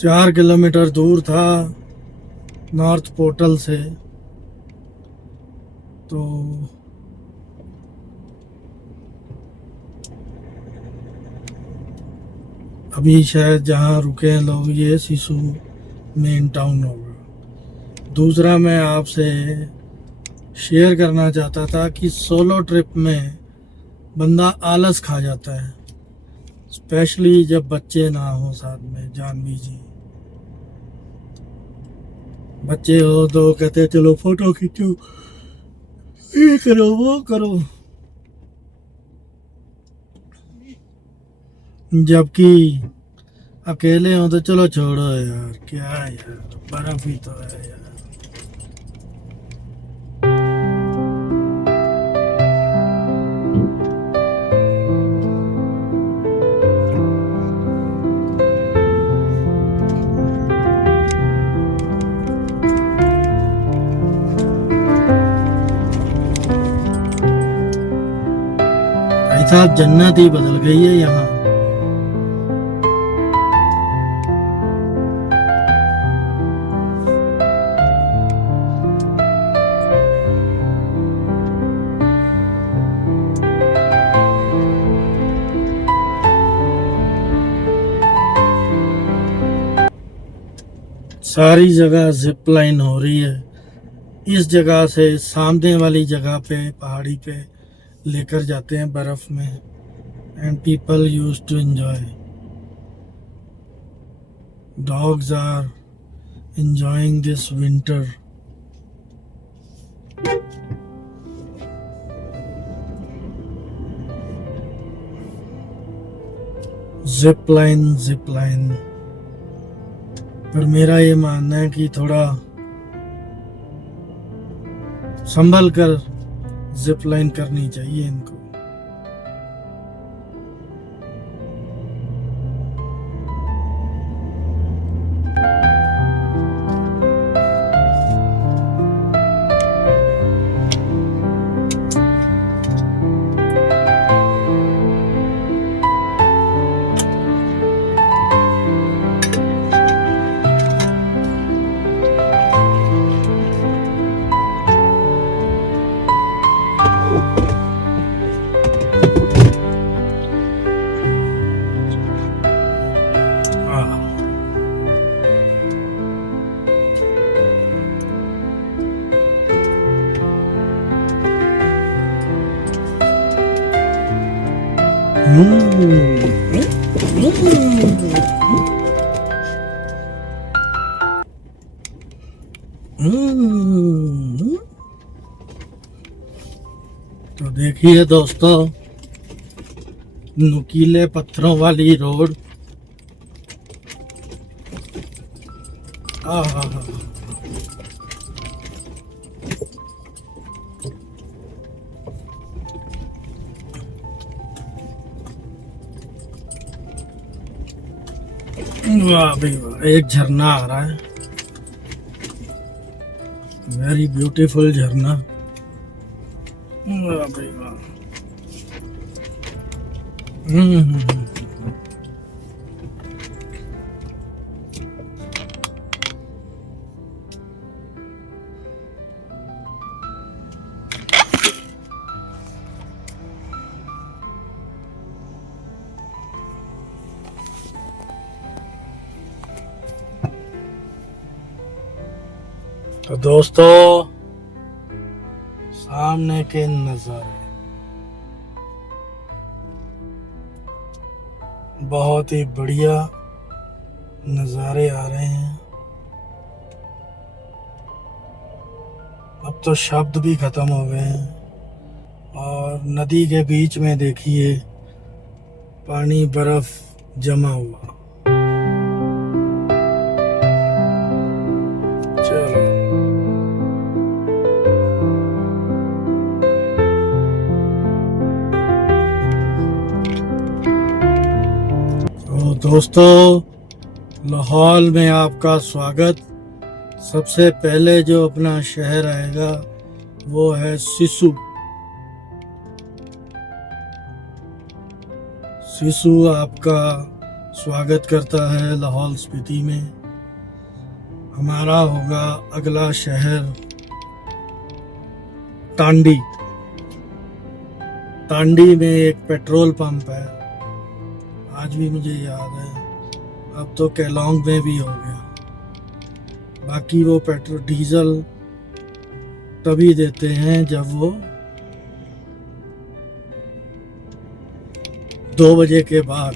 4 किलोमीटर दूर था नॉर्थ पोर्टल से, तो अभी शायद जहाँ रुके हैं लोग ये सिसु मेन टाउन होगा। दूसरा मैं आपसे शेयर करना चाहता था कि सोलो ट्रिप में बंदा आलस खा जाता है, स्पेशली जब बच्चे ना हो साथ में। जानवी जी, बच्चे हो तो कहते चलो फोटो खींचो, ये करो वो करो, जबकि अकेले हो तो चलो छोड़ो यार, क्या यार, बर्फ ही तो है यार। भाई साहब जन्नत ही बदल गई है यहाँ। सारी जगह जिप लाइन हो रही है, इस जगह से सामने वाली जगह पे पहाड़ी पे लेकर जाते हैं बर्फ में, and people use to enjoy. Dogs are enjoying this winter. Zip line. पर मेरा ये मानना है कि थोड़ा संभल कर जिप लाइन करनी चाहिए इनको। तो देखिए दोस्तों, नुकीले पत्थरों वाली रोड। वाह भाई वाह, एक झरना आ रहा है, वेरी ब्यूटीफुल झरना। वाह भाई वाह। तो दोस्तों, सामने के नज़ारे बहुत ही बढ़िया नज़ारे आ रहे हैं। अब तो शब्द भी ख़त्म हो गए हैं और नदी के बीच में देखिए पानी बर्फ जमा हुआ। चलो, तो दोस्तों, लाहौल में आपका स्वागत। सबसे पहले जो अपना शहर आएगा वो है सिसु। सिसु आपका स्वागत करता है लाहौल स्पीति में। हमारा होगा अगला शहर टांडी। टांडी में एक पेट्रोल पंप है, आज भी मुझे याद है। अब तो केलोंग में भी हो गया। बाकी वो पेट्रोल डीजल तभी देते हैं जब वो 2 बजे के बाद,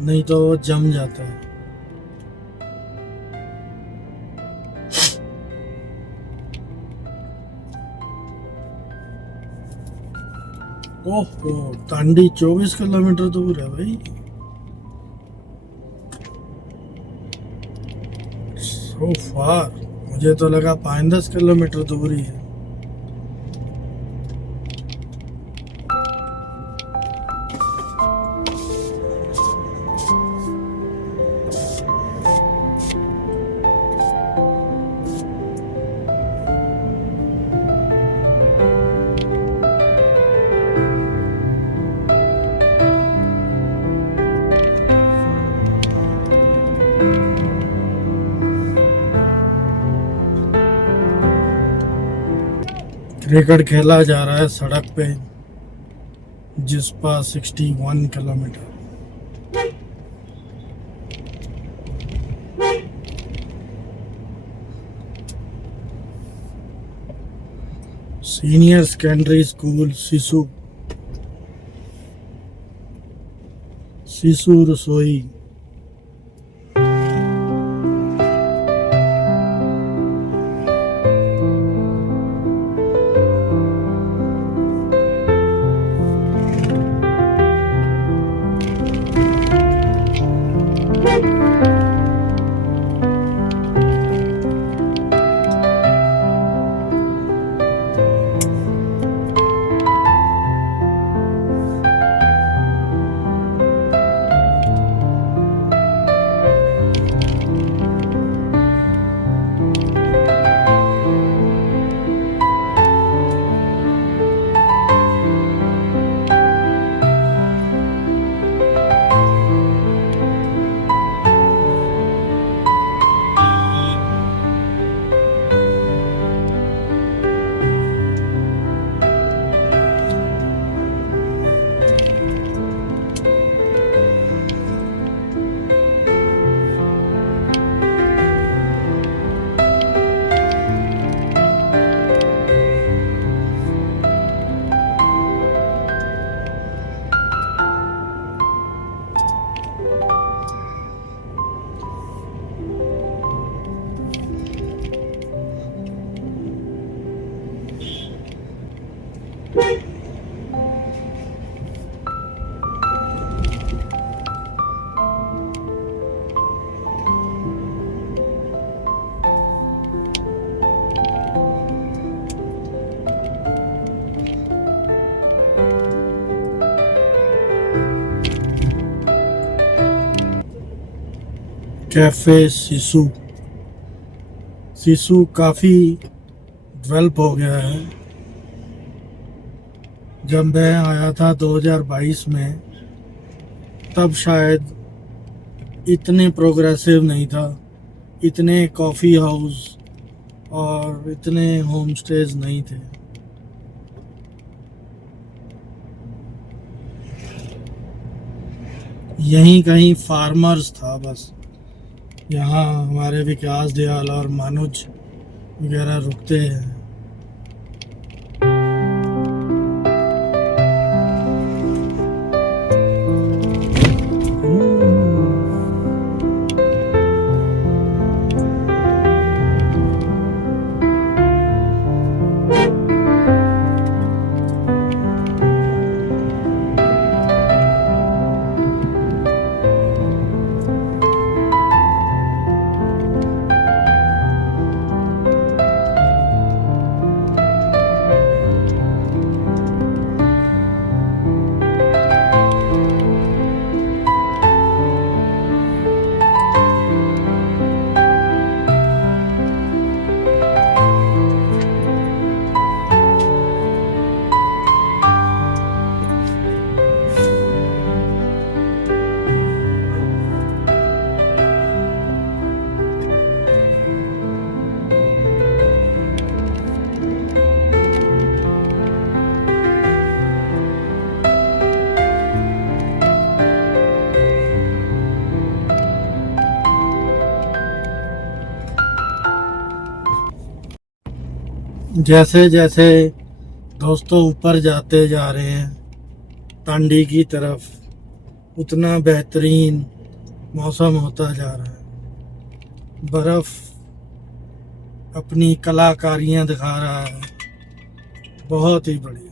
नहीं तो वो जम जाता है। ओहो, टांडी 24 किलोमीटर दूर है भाई। सो फार, मुझे तो लगा 5-10 किलोमीटर दूर ही है। क्रिकेट खेला जा रहा है सड़क पे, जिस पर 61 kilometre. Senior secondary school Sisu. Sisu रसोई। कैफे सिसु। सिसु काफ़ी डेवलप हो गया है। जब मैं आया था 2022 में, तब शायद इतने प्रोग्रेसिव नहीं था, इतने कॉफ़ी हाउस और इतने होम स्टेज नहीं थे। यहीं कहीं फार्मर्स था बस, यहाँ हमारे विकास दयाल और मानुज वगैरह रुकते हैं। जैसे जैसे दोस्तों ऊपर जाते जा रहे हैं टांडी की तरफ, उतना बेहतरीन मौसम होता जा रहा है। बर्फ अपनी कलाकारियां दिखा रहा है, बहुत ही बढ़िया।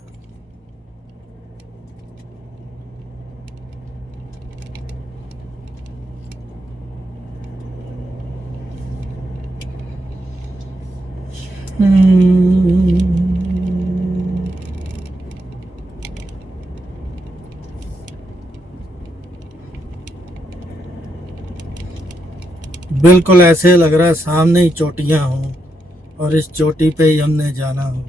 बिल्कुल ऐसे लग रहा है सामने ही चोटियां हों और इस चोटी पे ही हमने जाना हो।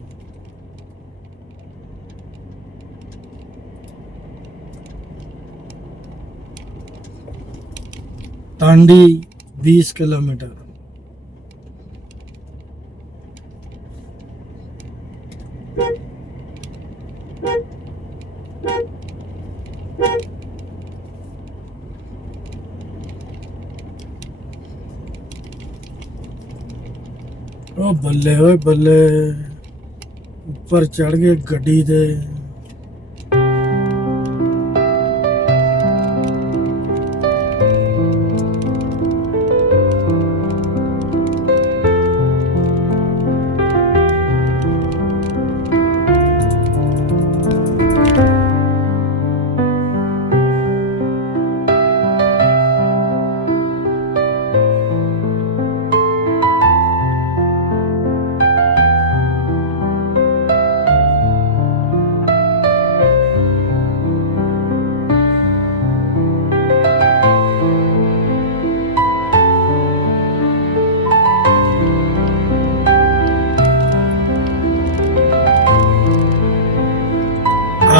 टांडी 20 किलोमीटर। ओ बल्ले ओए बल्ले, ऊपर चढ़ के गड्डी दे।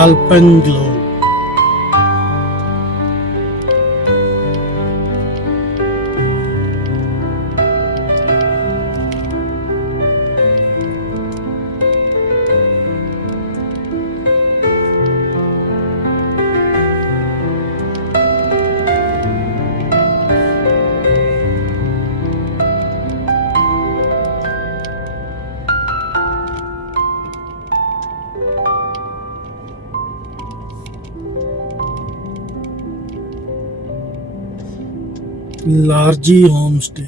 Alpenglow। Larji home stay.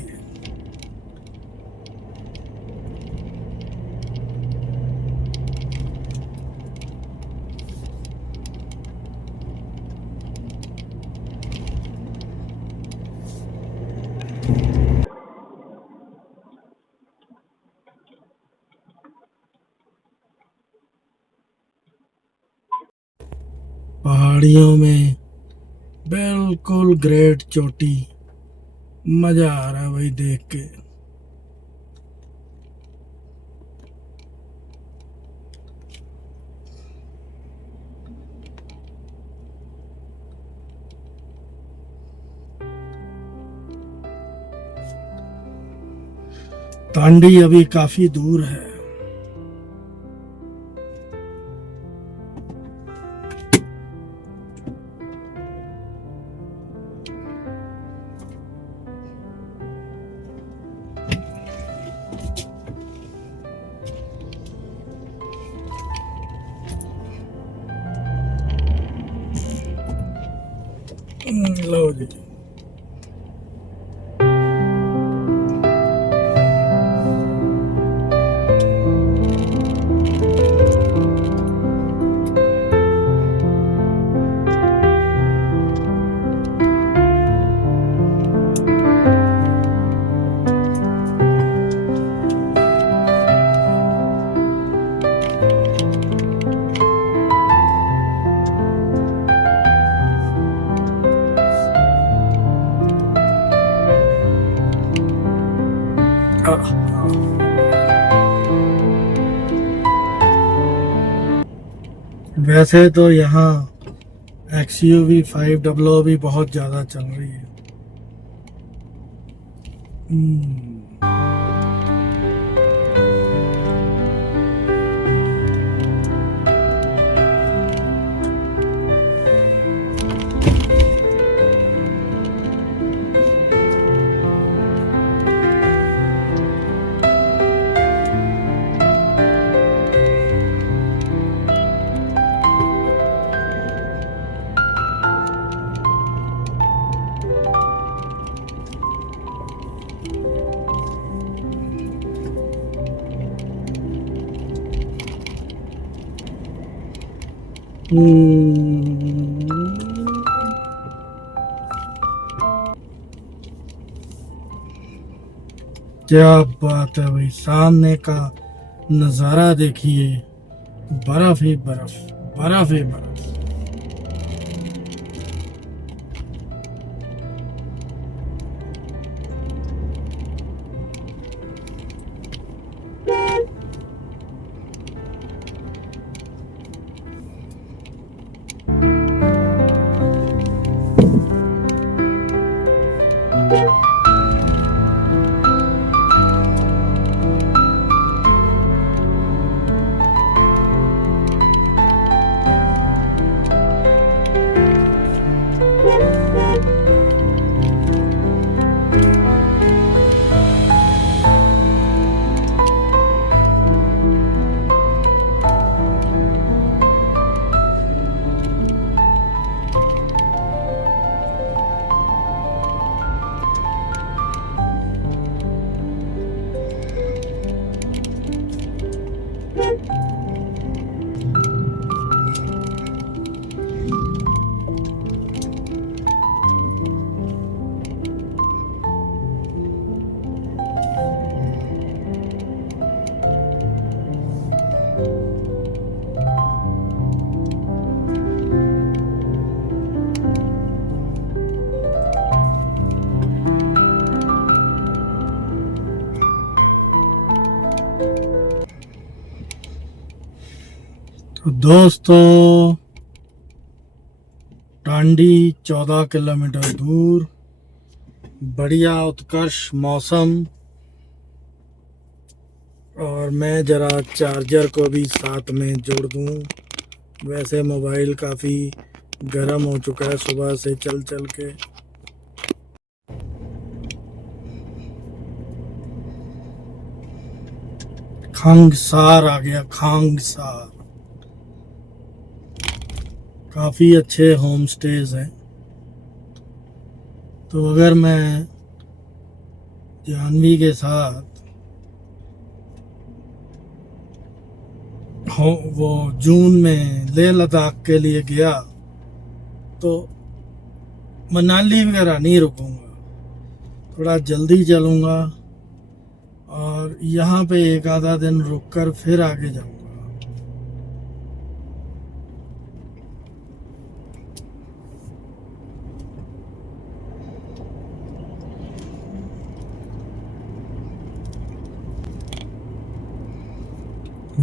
पहाड़ियों में बिल्कुल ग्रेट चोटी, मजा आ रहा है भाई देख के। टांडी अभी काफी दूर है। लो जी। वैसे तो यहाँ XUV 500 भी बहुत ज़्यादा चल रही है। क्या बात है भाई, सामने का नज़ारा देखिए, बर्फ ही बर्फ, बर्फ ही बर्फ। तो दोस्तों, टांडी 14 किलोमीटर दूर, बढ़िया उत्कर्ष मौसम, और मैं ज़रा चार्जर को भी साथ में जोड़ दूं। वैसे मोबाइल काफ़ी गर्म हो चुका है सुबह से चल चल के। खांगसार आ गया, खांगसार। काफ़ी अच्छे होम स्टेज हैं। तो अगर मैं जानवी के साथ वो जून में लेह लद्दाख के लिए गया तो मनाली वगैरह नहीं रुकूंगा, थोड़ा जल्दी चलूँगा और यहाँ पे एक आधा दिन रुककर फिर आगे जाऊँगा।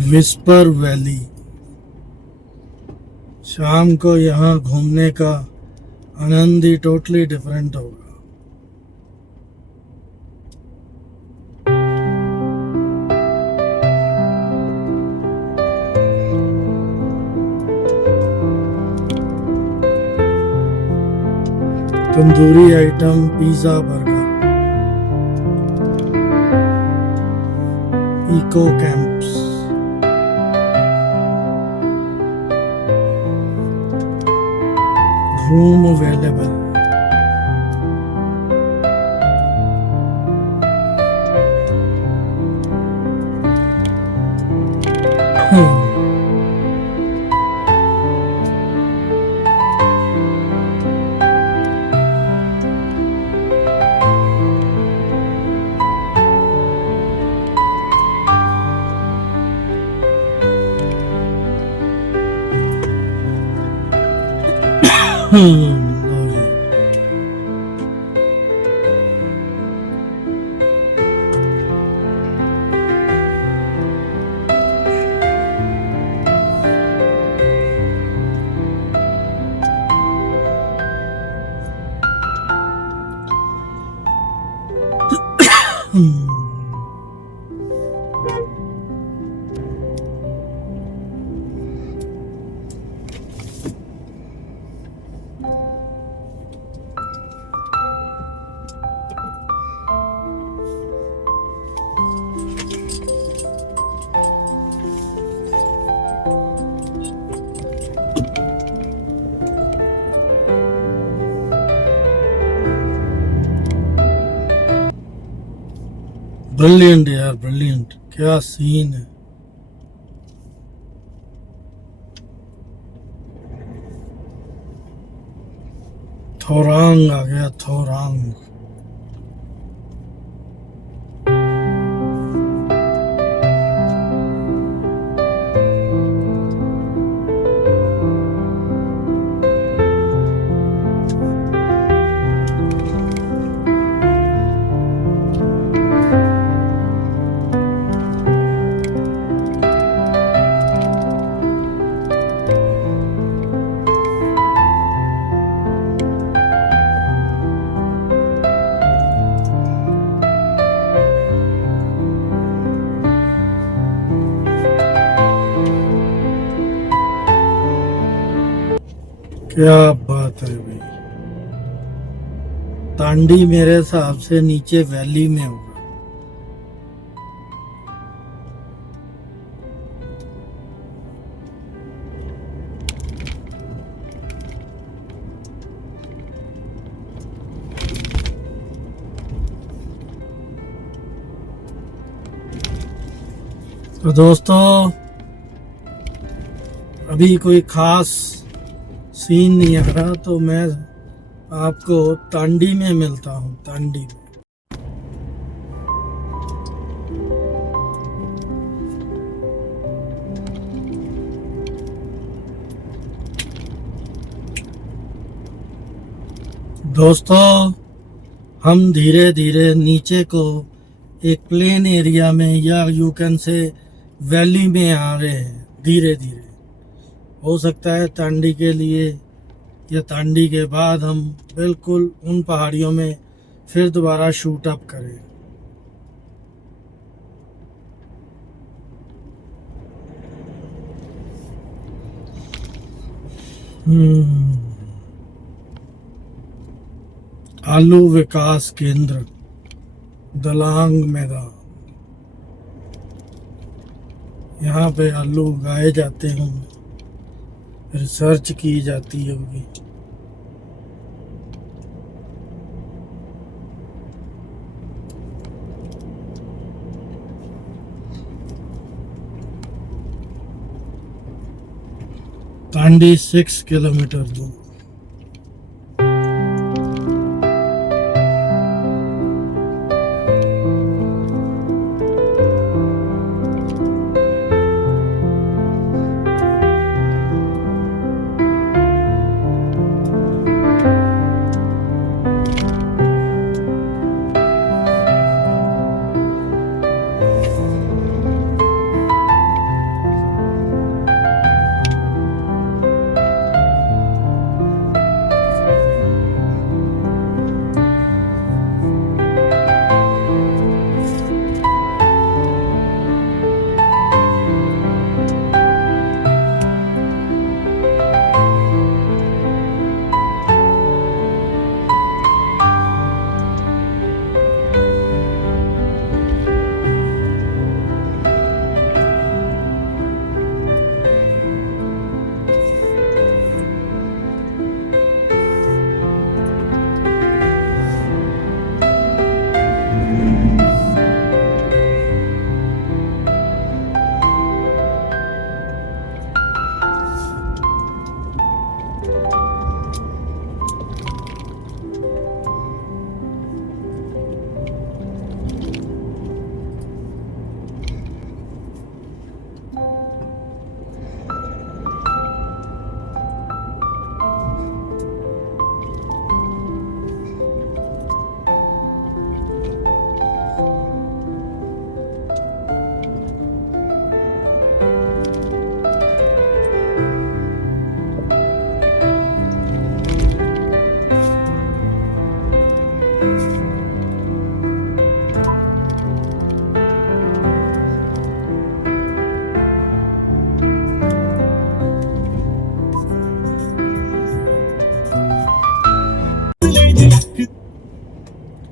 विस्पर वैली, शाम को यहाँ घूमने का आनंद ही टोटली डिफरेंट होगा। Tandoori item, pizza, burger, eco camps, room available. लो जी। ब्रिलियंट यार, ब्रिलियंट, क्या सीन है। थोरांग आ गया, थोरांग। क्या बात है भाई। तांडी मेरे हिसाब से नीचे वैली में होगा। तो दोस्तों, अभी कोई खास सीन नहीं आ रहा, तो मैं आपको तांडी में मिलता हूँ। तांडी में दोस्तों, हम धीरे धीरे नीचे को एक प्लेन एरिया में, या यू कैन से वैली में आ रहे हैं धीरे धीरे। हो सकता है तांडी के लिए या तांडी के बाद हम बिल्कुल उन पहाड़ियों में फिर दोबारा शूट अप करें। आलू विकास केंद्र, दलांग मैदान। यहाँ पे आलू उगाए जाते हैं, रिसर्च की जाती होगी। तांडी 6 किलोमीटर दूर।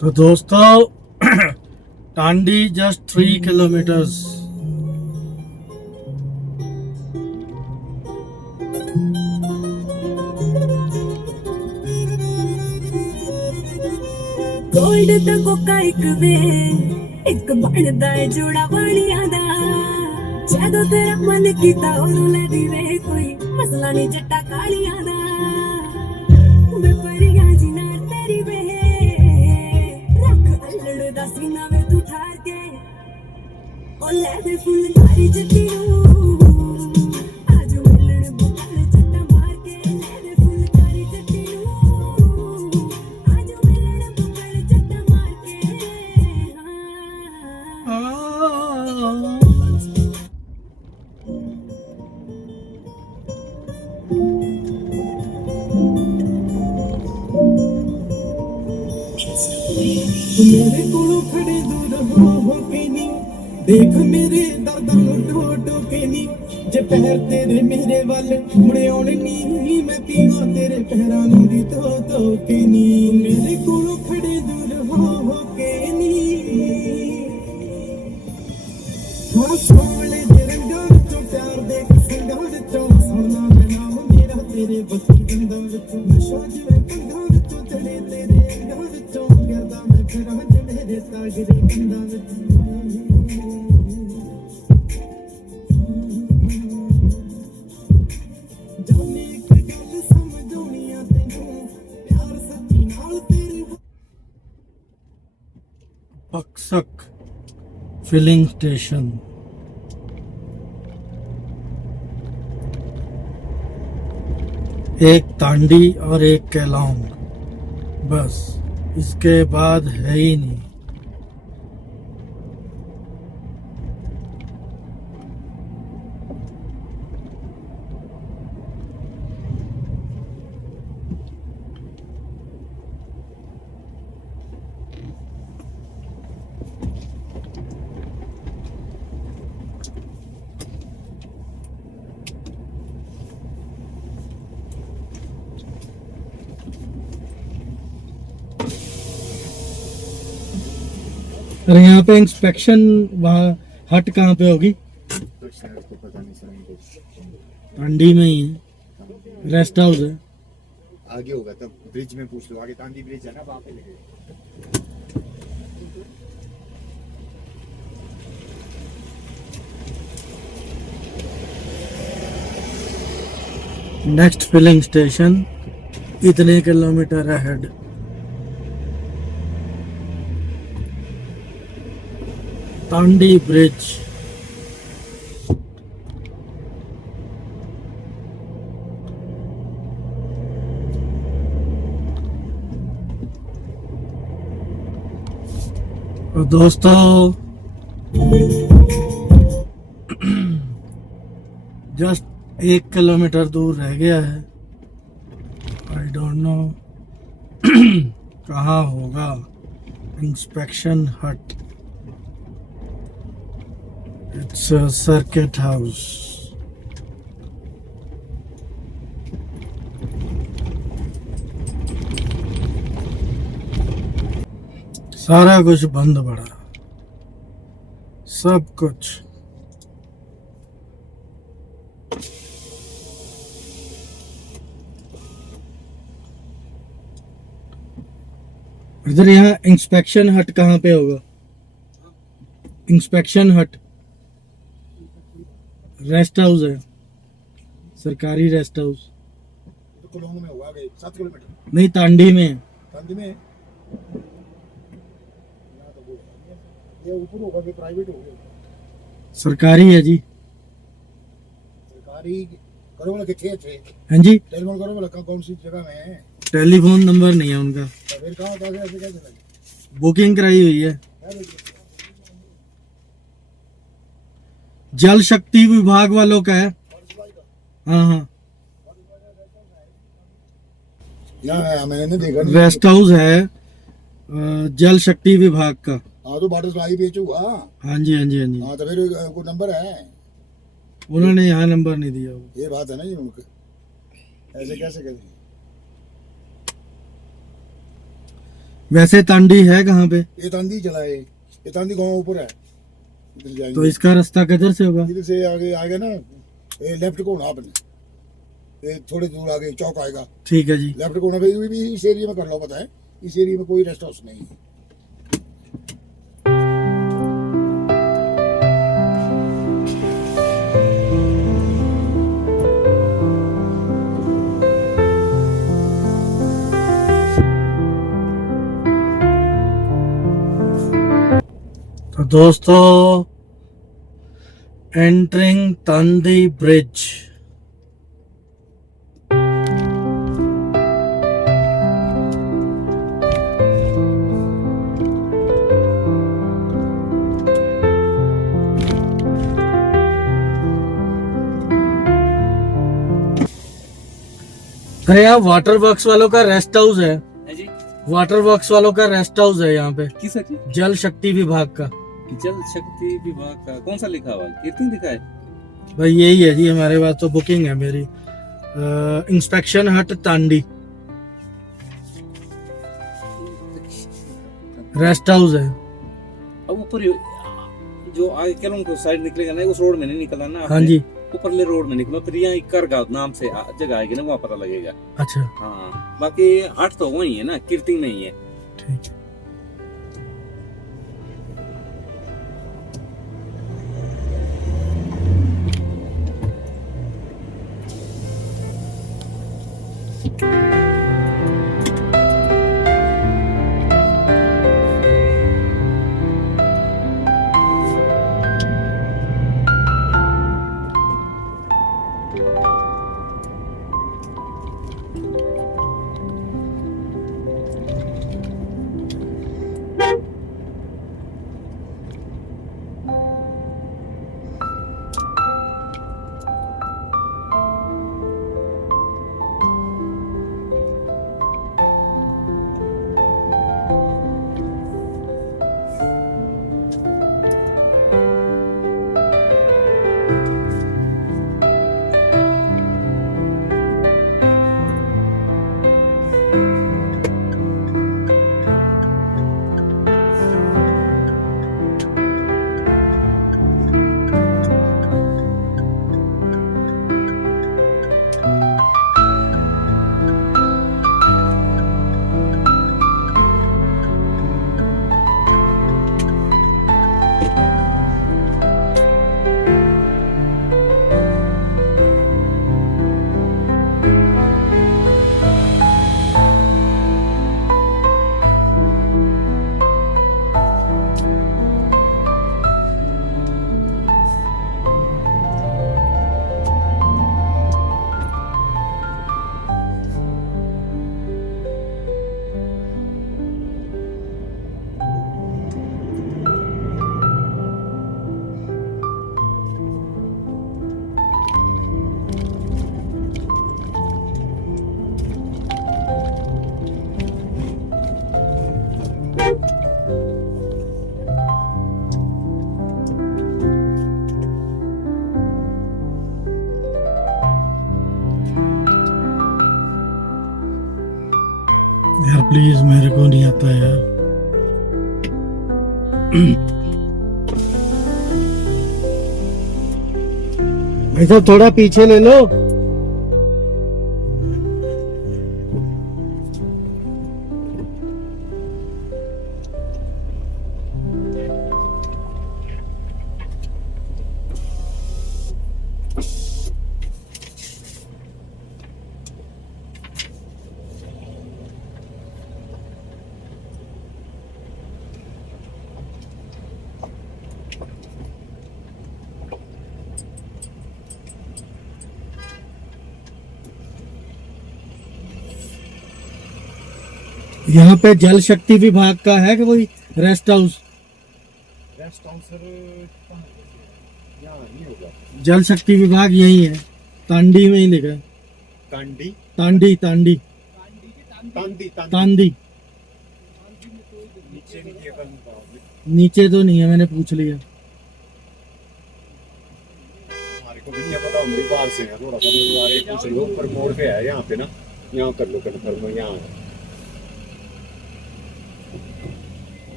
तो दोस्तों टांडी जस्ट 3 किलोमीटर्स। गोल्ड ते कोका एक बनदा है जोड़ा वालियां दा जदों तेरा मन कीता उदों ले दी वे कोई मसला नहीं जट्टा कालियां दा वे परियां जिना तेरी वे रख अल्लड़ दा सीना वे तू ठार के ओ ले दे फुलकारी जट्टी आज मिलण बुकल जट्टा मार के ले दे फुलकारी जट्टी आज मिलण बुकल जट्टा मार के मेरे कोलों खड़े दूर हो के नी देख मेरे दर्द ढो ढो के नी जे पैर तेरे मेरे वाल मुड़े आने नी मैं पीवा तेरे पैरां नूं दी तो के नी मेरे कोलों खड़े दूर हो के नी हाँ सोले दे रंगां विचों प्यार दे संगां विचों सुनना मैं नाम मेरा तेरे बसी गंदा विचों नशा जिवें कंधां विचों चढ़े तेरे अंगां विचों करदा मैं फिरां मेरे तागरे कंधां विचों जाने एक गल समझाउणी आ तैनूं प्यार सच्ची नाल तेरे बक्सक फिलिंग स्टेशन। एक तांडी और एक केलांग, बस इसके बाद है ही नहीं। अरे यहाँ पे इंस्पेक्शन वहाँ हट कहाँ पे होगी? तो शायद को पता नहीं सर हमको। तांडी में ही है, रेस्ट हाउस है। आगे होगा तब ब्रिज में पूछ लो, आगे तांदी ब्रिज है ना वहाँ पे लगे। नेक्स्ट फिलिंग स्टेशन इतने किलोमीटर अहेड। तांडी ब्रिज। तो दोस्तों जस्ट 1 किलोमीटर दूर रह गया है। आई डोंट नो कहाँ होगा इंस्पेक्शन हट। It's a circuit house. सारा कुछ बंद पड़ा, सब कुछ। इधर यहाँ इंस्पेक्शन हट कहाँ पे होगा? इंस्पेक्शन हट रेस्ट हाउस है, सरकारी रेस्ट हाउस। तो कुलोंग में हुआ आगे 7 किलोमीटर। नहीं, तांडी में। तांदी में ये ऊपर होगा कि प्राइवेट होगा? सरकारी है जी। सरकारी करो वाला किथे थे? हाँ जी, टेलीफोन करो वाला कौन सी जगह में है? टेलीफोन नंबर नहीं है उनका। तो फिर कहाँ से ऐसे कैसे लगे? बुकिंग कराई हुई है। क्या बोलते? जल शक्ति विभाग वालों का है। हाँ हाँ, यहाँ है, मैंने नहीं देखा। रेस्ट हाउस है जल शक्ति विभाग का। हाँ तो वाटर सप्लाई बेच हुआ। हाँ जी हाँ जी हाँ जी। हाँ तो फिर कोई नंबर है? उन्होंने यहाँ नंबर नहीं दिया। ये बात है ना जी, उनके ऐसे कैसे करें? वैसे तांडी है कहाँ पे? ये तांदी चला है, ये तांदी गाँव ऊपर है, इधर जाएंगे। तो इसका रास्ता किधर से होगा? इधर से आगे आएगा ना, ये लेफ्ट को होना आपने, ये थोड़ी दूर आगे चौक आएगा, ठीक है जी। लेफ्ट को होना। भाई भी इस एरिया में कर लो, पता है इस एरिया में कोई रेस्ट हाउस नहीं है। तो दोस्तों, एंटरिंग तांदी ब्रिज। अरे यहाँ वाटर वर्क्स वालों का रेस्ट हाउस है जी। वाटर वर्क्स वालों का रेस्ट हाउस है यहाँ पे, किस की? जल शक्ति विभाग का। जल शक्ति विभाग का कौन सा लिखा हुआ है? कीर्तन लिखा है। भाई यही है जी, हमारे पास तो बुकिंग है मेरी। इंस्पेक्शन हट तांडी रेस्ट हाउस है। अब ऊपर जो आगे केलों को साइड निकलेगा ना, उस रोड में नहीं निकलना ना। हाँ जी। ऊपरले रोड में निकलो, फिर यहाँ करगांव नाम से जगह आएगी ना, वहाँ पता लगेगा। अच्छा हाँ, बाकी हट तो वही है ना, कीर्तन नहीं है। ठीक है। यार प्लीज, मेरे को नहीं आता यार। भाई साहब थोड़ा पीछे ले लो। यहाँ पे जल शक्ति विभाग का है कि कोई rest house? Rest house sir यहाँ नहीं होगा। जल शक्ति विभाग यही है, तांडी में ही लिखा है। तांडी तांडी तांडी तांदी तांदी। नीचे नहीं किया कल नीचे तो नहीं है, मैंने पूछ लिया। हमारे को भी क्या पता, हम भी बाहर से हैं, थोड़ा सा आगे पूछ लो। पर मोड़ पे है यहाँ पे ना, यहाँ कर लो कन्फर्म, यहाँ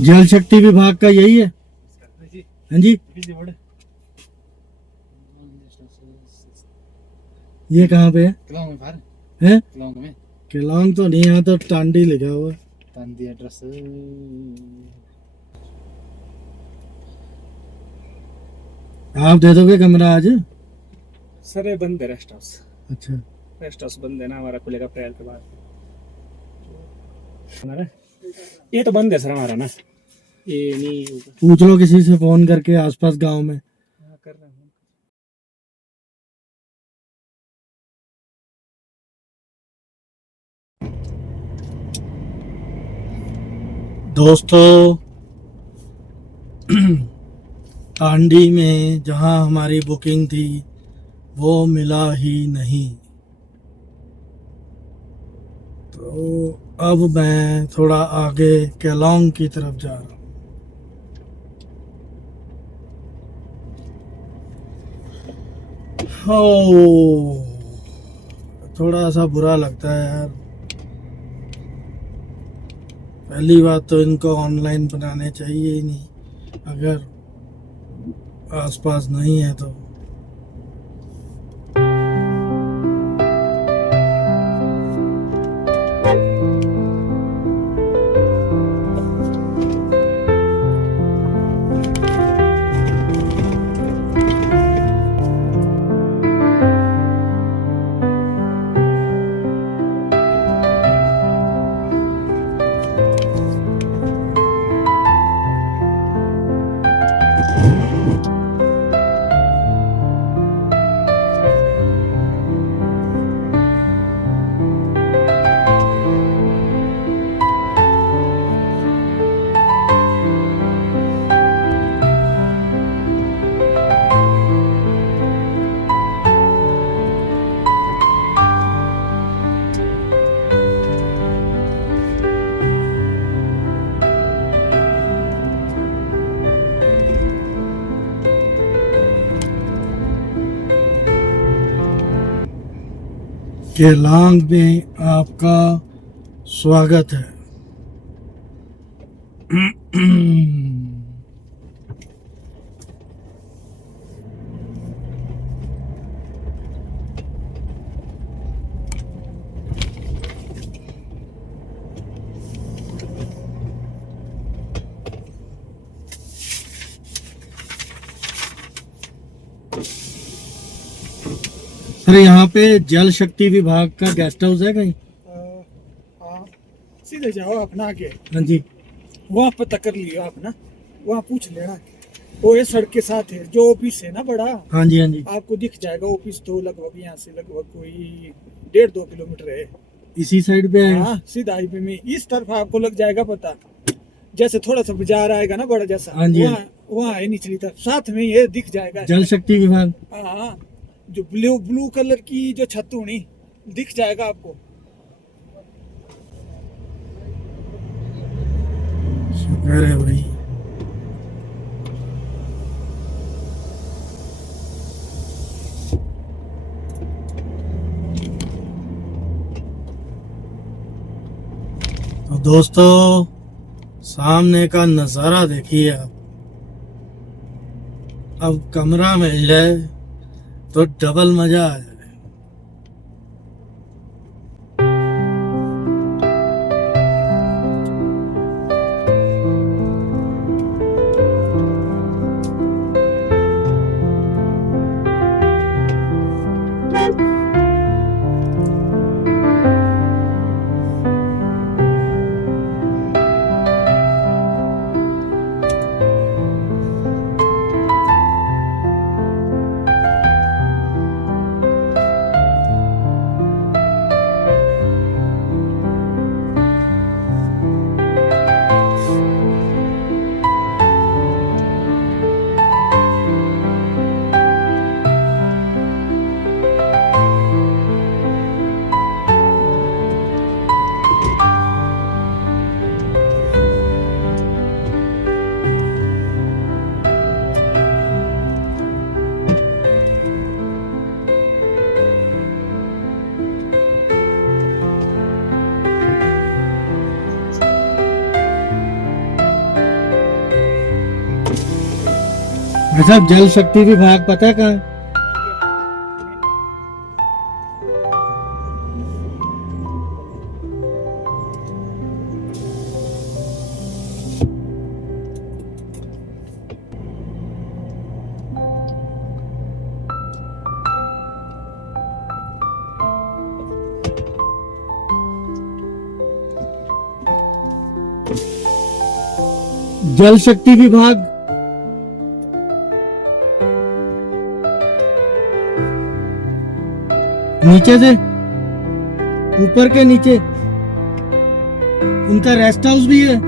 जल शक्ति विभाग का यही है? हाँ जी। ये कहाँ पे है? हैं? केलोंग तो नहीं, यहाँ तो टांडी लिखा हुआ है। आप दे दोगे कमरा आज? सर ये बंद है रेस्ट हाउस। अच्छा। रेस्ट हाउस बंद है ना, हमारा खुलेगा अप्रैल के बाद। हमारा ये तो बंद है सर हमारा ना, ये नहीं होगा। पूछ लो किसी से फोन करके आसपास गांव में। हाँ, कर रहा हूँ। दोस्तों टांडी में जहां हमारी बुकिंग थी वो मिला ही नहीं, तो अब मैं थोड़ा आगे केलोंग की तरफ जा रहा हूँ। हो, थोड़ा सा बुरा लगता है यार। पहली बात तो इनको ऑनलाइन बनाने चाहिए ही नहीं, अगर आसपास नहीं है तो। केलोंग में आपका स्वागत है। सर यहाँ पे जल शक्ति विभाग का गेस्ट हाउस है कहीं? हाँ, सीधे जाओ अपना आगे, हाँ जी। वहाँ पता कर लियो आप ना, वहाँ पूछ लेना। वो ये सड़क के साथ है, जो ऑफिस है ना बड़ा, हाँ जी हाँ जी। आपको दिख जाएगा। ऑफिस तो लगभग यहाँ से लगभग कोई 1.5-2 किलोमीटर है। इसी साइड पे है? हाँ, सीधा हाईवे में इस तरफ आपको लग जाएगा पता। जैसे थोड़ा सा बाजार आएगा ना बड़ा जैसा, हाँ जी। वहाँ है निचली तरफ, साथ में ये दिख जाएगा जल शक्ति विभाग। हाँ, जो ब्लू कलर की जो छत होनी दिख जाएगा आपको। शुक्र है भाई। तो दोस्तों सामने का नज़ारा देखिए आप। अब कमरा मिल जाए तो डबल मजा आ जाए। अच्छा, जल शक्ति विभाग पता है कहाँ है? जल शक्ति विभाग नीचे से, ऊपर के नीचे उनका रेस्ट हाउस भी है।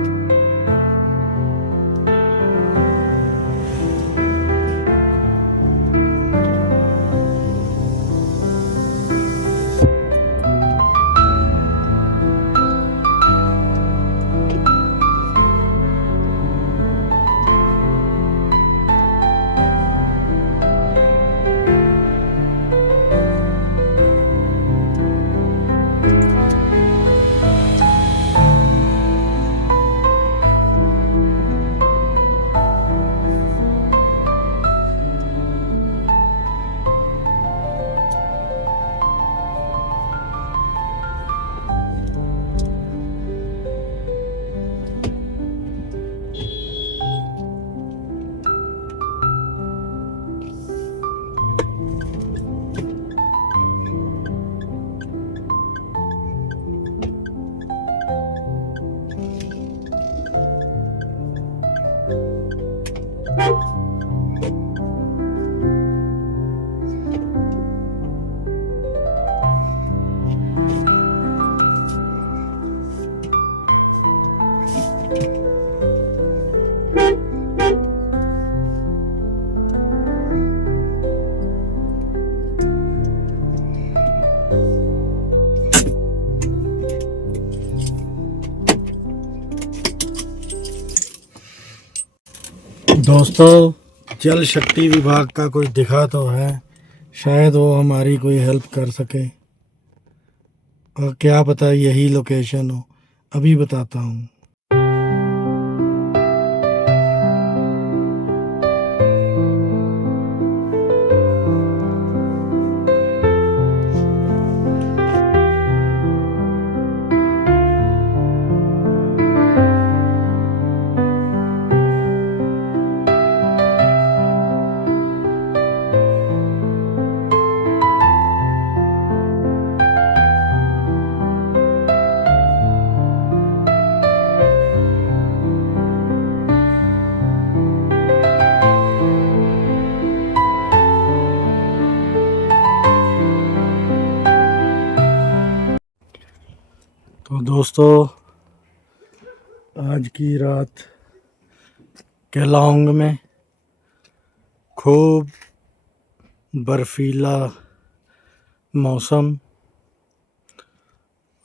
दोस्तों, जल शक्ति विभाग का कोई दिखा तो है, शायद वो हमारी कोई हेल्प कर सके, और क्या पता यही लोकेशन हो। अभी बताता हूँ। तो दोस्तों, आज की रात केलांग में खूब बर्फीला मौसम,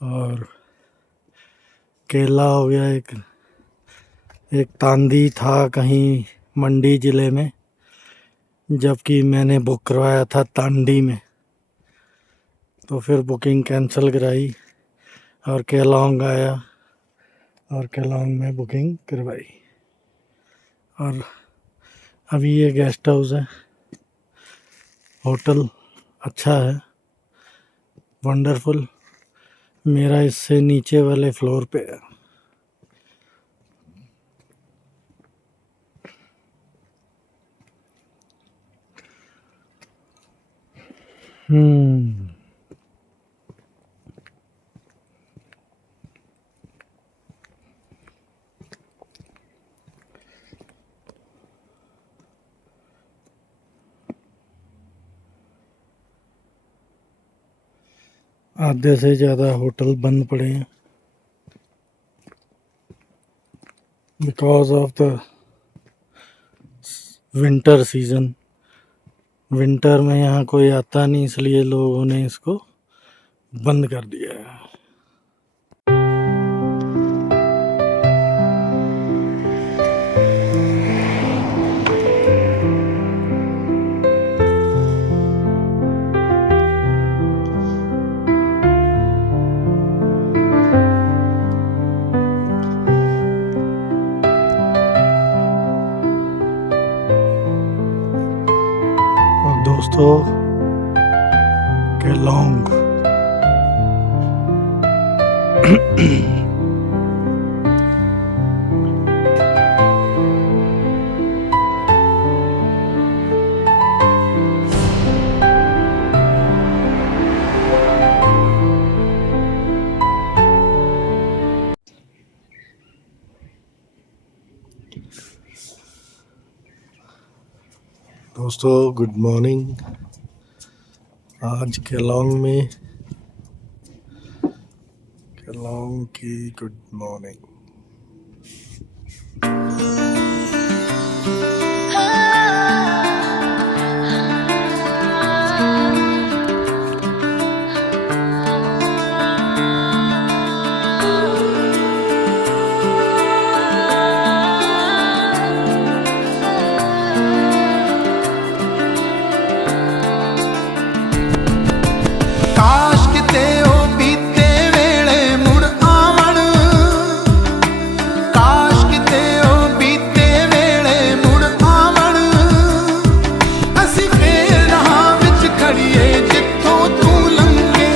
और केला हो गया। एक तांदी था कहीं मंडी ज़िले में, जबकि मैंने बुक करवाया था तांडी में, तो फिर बुकिंग कैंसिल कराई और केलांग आया और केलांग में बुकिंग करवाई। और अभी ये गेस्ट हाउस है, होटल अच्छा है, वंडरफुल। मेरा इससे नीचे वाले फ्लोर पे है। आधे से ज़्यादा होटल बंद पड़े हैं because of the winter season. Winter में यहाँ कोई आता नहीं, इसलिए लोगों ने इसको बंद कर दिया है। दोस्तों केलोंग दोस्तों गुड मॉर्निंग। आज केलोंग की गुड मॉर्निंग। ਕਾਸ਼ ਕਿਤੇ ਉਹ ਬੀਤੇ ਵੇਲੇ ਮੁੜ ਆਵਣ, ਕਾਸ਼ ਕਿਤੇ ਉਹ ਬੀਤੇ ਵੇਲੇ ਮੁੜ ਆਵਣ। ਅਸੀਂ ਫੇਰ ਰਾਹਾਂ ਵਿੱਚ ਖੜੀਏ ਜਿੱਥੋਂ ਤੂੰ ਲੰਘੇ,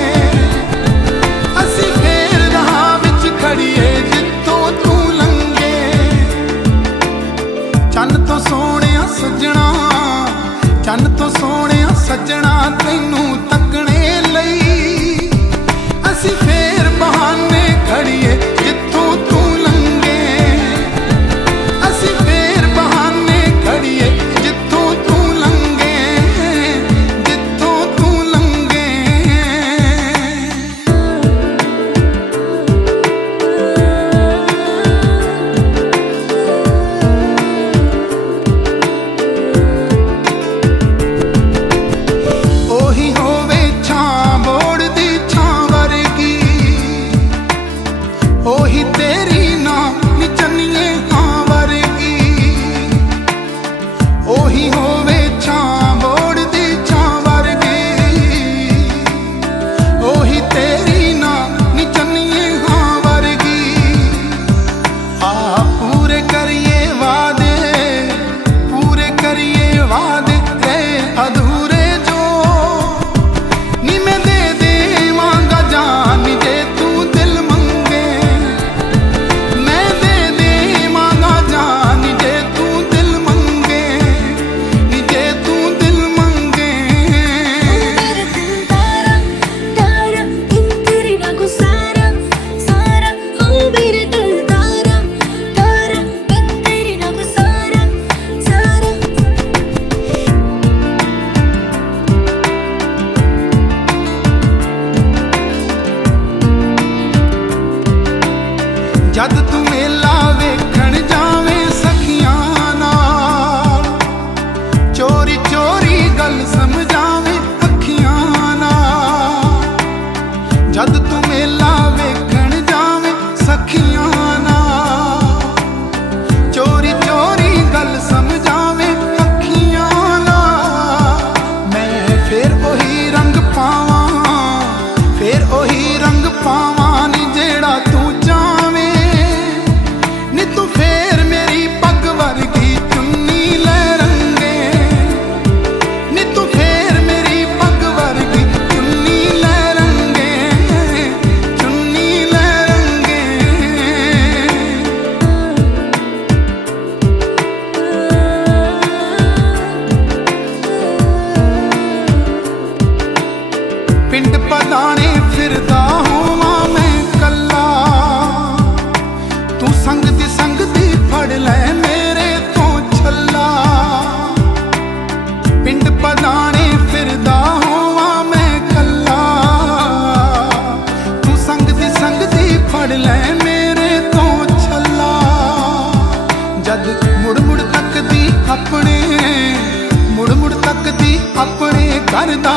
ਅਸੀਂ ਫੇਰ ਰਾਹਾਂ ਵਿੱਚ ਖੜੀਏ ਜਿੱਥੋਂ ਤੂੰ ਲੰਘੇ। ਚੰਨ ਤੋਂ ਸੋਹਣਿਆ ਸੱਜਣਾ, ਚੰਨ ਤੋਂ ਸੋਹਣਿਆ ਸੱਜਣਾ ਤੈਨੂੰ ਤੱਕਣੇ ਲਈ ਅਸੀਂ ਫੇਰ ਬਹਾਨੇ ਖੜੀਏ ਜਿੱਥੋਂ ਤੂੰ ਲੰਘੇ, ਅਸੀਂ ਫੇਰ ਬਹਾਨੇ ਖੜੀਏ ਜਿੱਥੋਂ ਤੂੰ ਲੰਘੇ, ਜਿੱਥੋਂ ਤੂੰ ਲੰਘੇ। ਉਹੀ ਹੋਵੇ ਛਾਂ ਮੋੜ ਦੀ ਛਾਂ ਵਰਗੀ, ਉਹੀ ਤੇਰੀ ਨਾ ਨਿਚਨੀਏ ਹਾਂ ਵਰਗੀ। ਉਹੀ ਹੋਵੇ ਛਾਂ ਮੋੜ ਦੀ ਛਾਂ ਵਰਗੀ, ਉਹੀ ਤੇਰੀ ਨਾ ਨਿਚਨੀਏ ਹਾਂ ਵਰਗੀ। ਆ ਪੂਰੇ ਕਰੀਏ ਵਾਦੇ, ਪੂਰੇ ਕਰੀਏ ਵਾਦੇ ਰਹੇ ਅਧੂਰੇ ਜੋ। ਨੀ ਮੈਂ ਦੇ ਦੇਵਾਂਗਾ ਜਾਨ ਜੇ ਤੂੰ ਦਿਲ ਮੰਗੇ, ਮੈਂ ਦੇ ਦੇਵਾਂਗਾ ਜਾਨ ਜੇ ਤੂੰ ਦਿਲ ਮੰਗੇ, ਨੀ ਜੇ ਤੂੰ ਦਿਲ ਮੰਗੇ। मेरे दिल तारा तारा तेरी ना गुसारा सारा, ओ मेरे दिल तारा तारा तेरी ना गुसारा सारा। ਜਦ ਤੂੰ ਮੇਲਾ ਵੇਖਣ ਜਾਵੇਂ ਸਖੀਆਂ ਨਾਲ, ਚੋਰੀ ਚੋਰੀ ਗੱਲ ਸਮਝਾਵੇਂ ਅੱਖੀਆਂ ਨਾਲ। ਜਦ ਤੂੰ ਮੇਲਾ ਵੇਖਣ ਜਾਵੇਂ ਸਖੀਆਂ ਨਾਲ, ਚੋਰੀ ਚੋਰੀ ਗੱਲ ਸਮਝਾਵੇਂ ਅੱਖੀਆਂ ਨਾਲ। ਮੈਂ ਫੇਰ ਉਹੀ ਰੰਗ ਪਾਵਾਂ, ਫੇਰ ਉਹੀ ਰੰਗ ਪਾਵਾਂ ਨੀ ਜਿਹੜਾ ਤੂੰ ਚਾਵੇਂ। ਨੀ ਤੂੰ ਫੇਰ ਮੇਰੀ ਪੱਗ ਵਰਗੀ ਚੁੰਨੀ ਲੈ ਰੰਗੇ, ਨੀ ਤੂੰ ਫੇਰ ਮੇਰੀ ਪੱਗ ਵਰਗੀ ਚੁੰਨੀ ਲੈ ਰੰਗੇ, ਚੁੰਨੀ ਲੈ ਰੰਗੇ। ਪਿੰਡ ਪਦਾਣੇ ਫਿਰਦਾ ਹੋਵਾਂ ਮੈਂ ਕੱਲਾ, ਤੂੰ ਸੰਗਦੀ ਸੰਗਦੀ ਫੜ ਲੈ ਮੇਰੇ ਤੋਂ ਛੱਲਾ। ਪਿੰਡ ਪਦਾਣੇ ਫਿਰਦਾ ਹੋਵਾਂ ਮੈਂ ਕੱਲਾ, ਤੂੰ ਸੰਗਦੀ ਸੰਗਦੀ ਫੜ ਲੈ ਮੇਰੇ ਤੋਂ ਛੱਲਾ। ਜਦ ਮੁੜ ਮੁੜ ਤੱਕਦੀ ਆਪਣੇ, ਮੁੜ ਮੁੜ ਤੱਕਦੀ ਆਪਣੇ ਘਰ ਦਾ